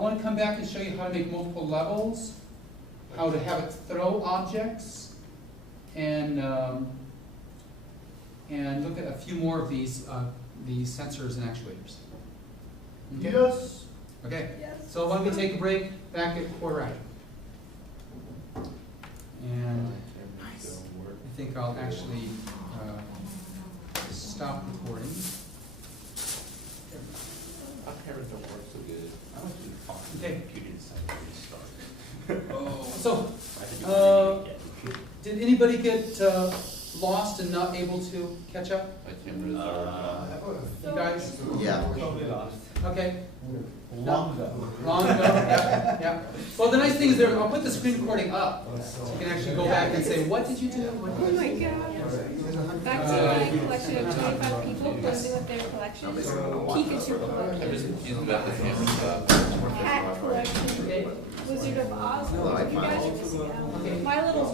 want to come back and show you how to make multiple levels, how to have it throw objects, and look at a few more of these sensors and actuators. Okay? Yes. Okay. Yes. So why don't we take a break? Back at quarter after. And I think I'll actually stop recording. Our cameras don't work so good. I want to do fine. Okay. Computer decided to restart. Oh, so I think it's really did anybody get lost and not able to catch up? My cameras are. You guys? Yeah. Okay. Long ago. Long ago, yeah. Well, the nice thing is I'll put the screen recording up, so you can actually go back and say, what did you do? What Oh did my you do? god. Back to my collection of 25 people posing with their collections. Pikachu I'm collection. just confused about the camera stuff. Cat collection. Wizard of Oz collection. You guys are missing out. My Little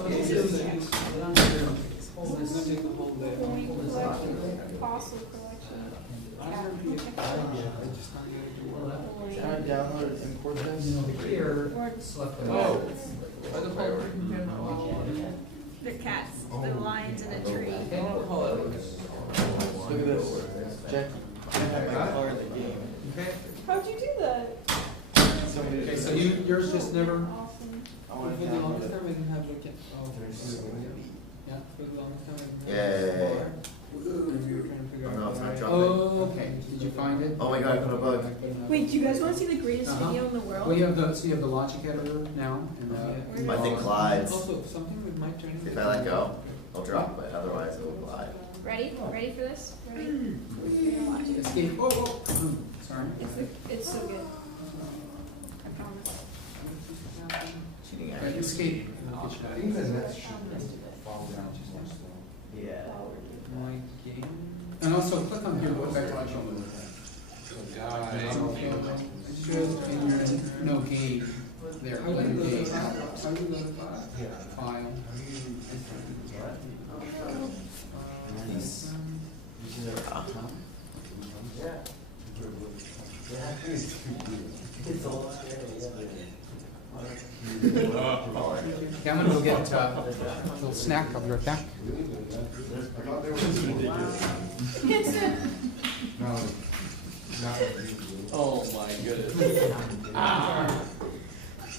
Pony collection. Fossil collection. Can I download and import this? Here, Or select the. Oh. Why the priority camera? the cats, the lions in a tree. Look at this. Jackie, I have my color in the game. Okay. How'd you do that? Somebody Okay, so yours just never. Awesome. I want For to the download longest it. time we didn't have like, Yeah. for the longest time we Yeah. didn't have bar. And we were trying to figure Oh, out. no, it's not why. dropping. Oh, okay. Did you find it? Oh my god, I put a bug. Wait, do you guys want to see the greatest Uh-huh. video in the world? Well, you have the logic editor now, and I think glides. Also, something with my turning. If I let go, I'll drop, but otherwise it will glide. Ready? Ready for this? Ready? You're gonna watch it. escape. Oh, sorry. It's so good. I promise. Cheating Right, action. escape. Yeah. My game. And also click on here. What back Guy. It should, and you're in no game. There, How do you blend go to game. the file? How do you go to the file? File. Okay, I'm gonna go get a little snack. I'll be right back. Oh my goodness.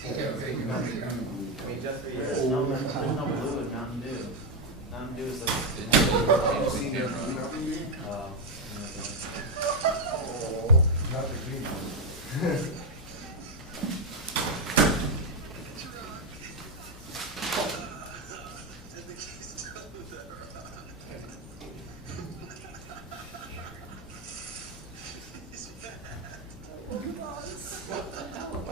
Okay, you're not. Wait, just for you. There's no blue in Mountain Dew. Mountain Dew is like. Oh.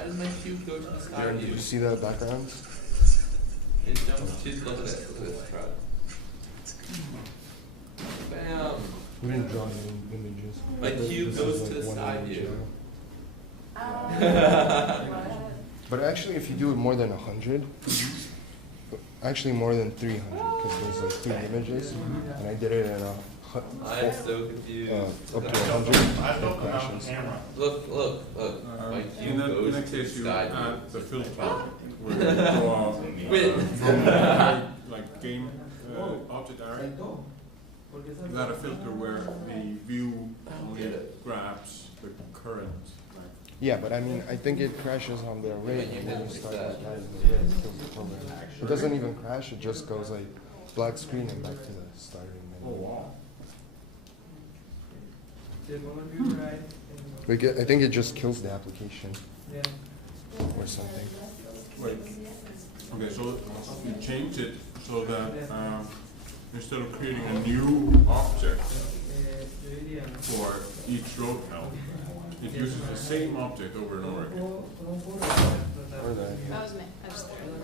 does my cube go to the side Did view? you see that background? It jumps too close to this crowd. Bam! We didn't draw any images. My cube This goes is to like the one side image, view. But actually, if you do it more than 100, actually more than 300, because there's like 3 images, and I did it in a I'm so confused. up to 100, it crashes. Look. My cube In goes that to case, the you side add the view. filter where you draw Wait. from like game object array. You add a filter where the view only grabs the current. Yeah, but I mean, I think it crashes on the array and then you start like adding the array. It kills the program. It doesn't even crash, it just goes like black screen and back to the starting menu. Wow. Like, I think it just kills the application or something. Wait. Okay, so you change it so that instead of creating a new object for each road count, it uses the same object over and over again. Or the- That was me. I just threw it.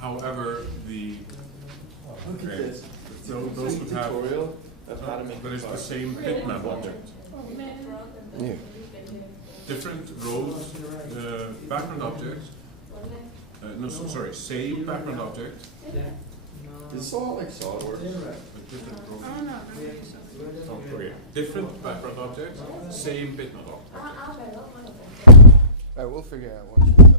However, the Look at this. those would have Tutorial of how to make but it's a the car. same bitmap object. Oh, man. Yeah. Different rows, background object. Same background object. Is this all like SolidWorks? But different rows. I don't know. Oh, okay. Different background object, same bitmap object. Alright, we'll figure it out once.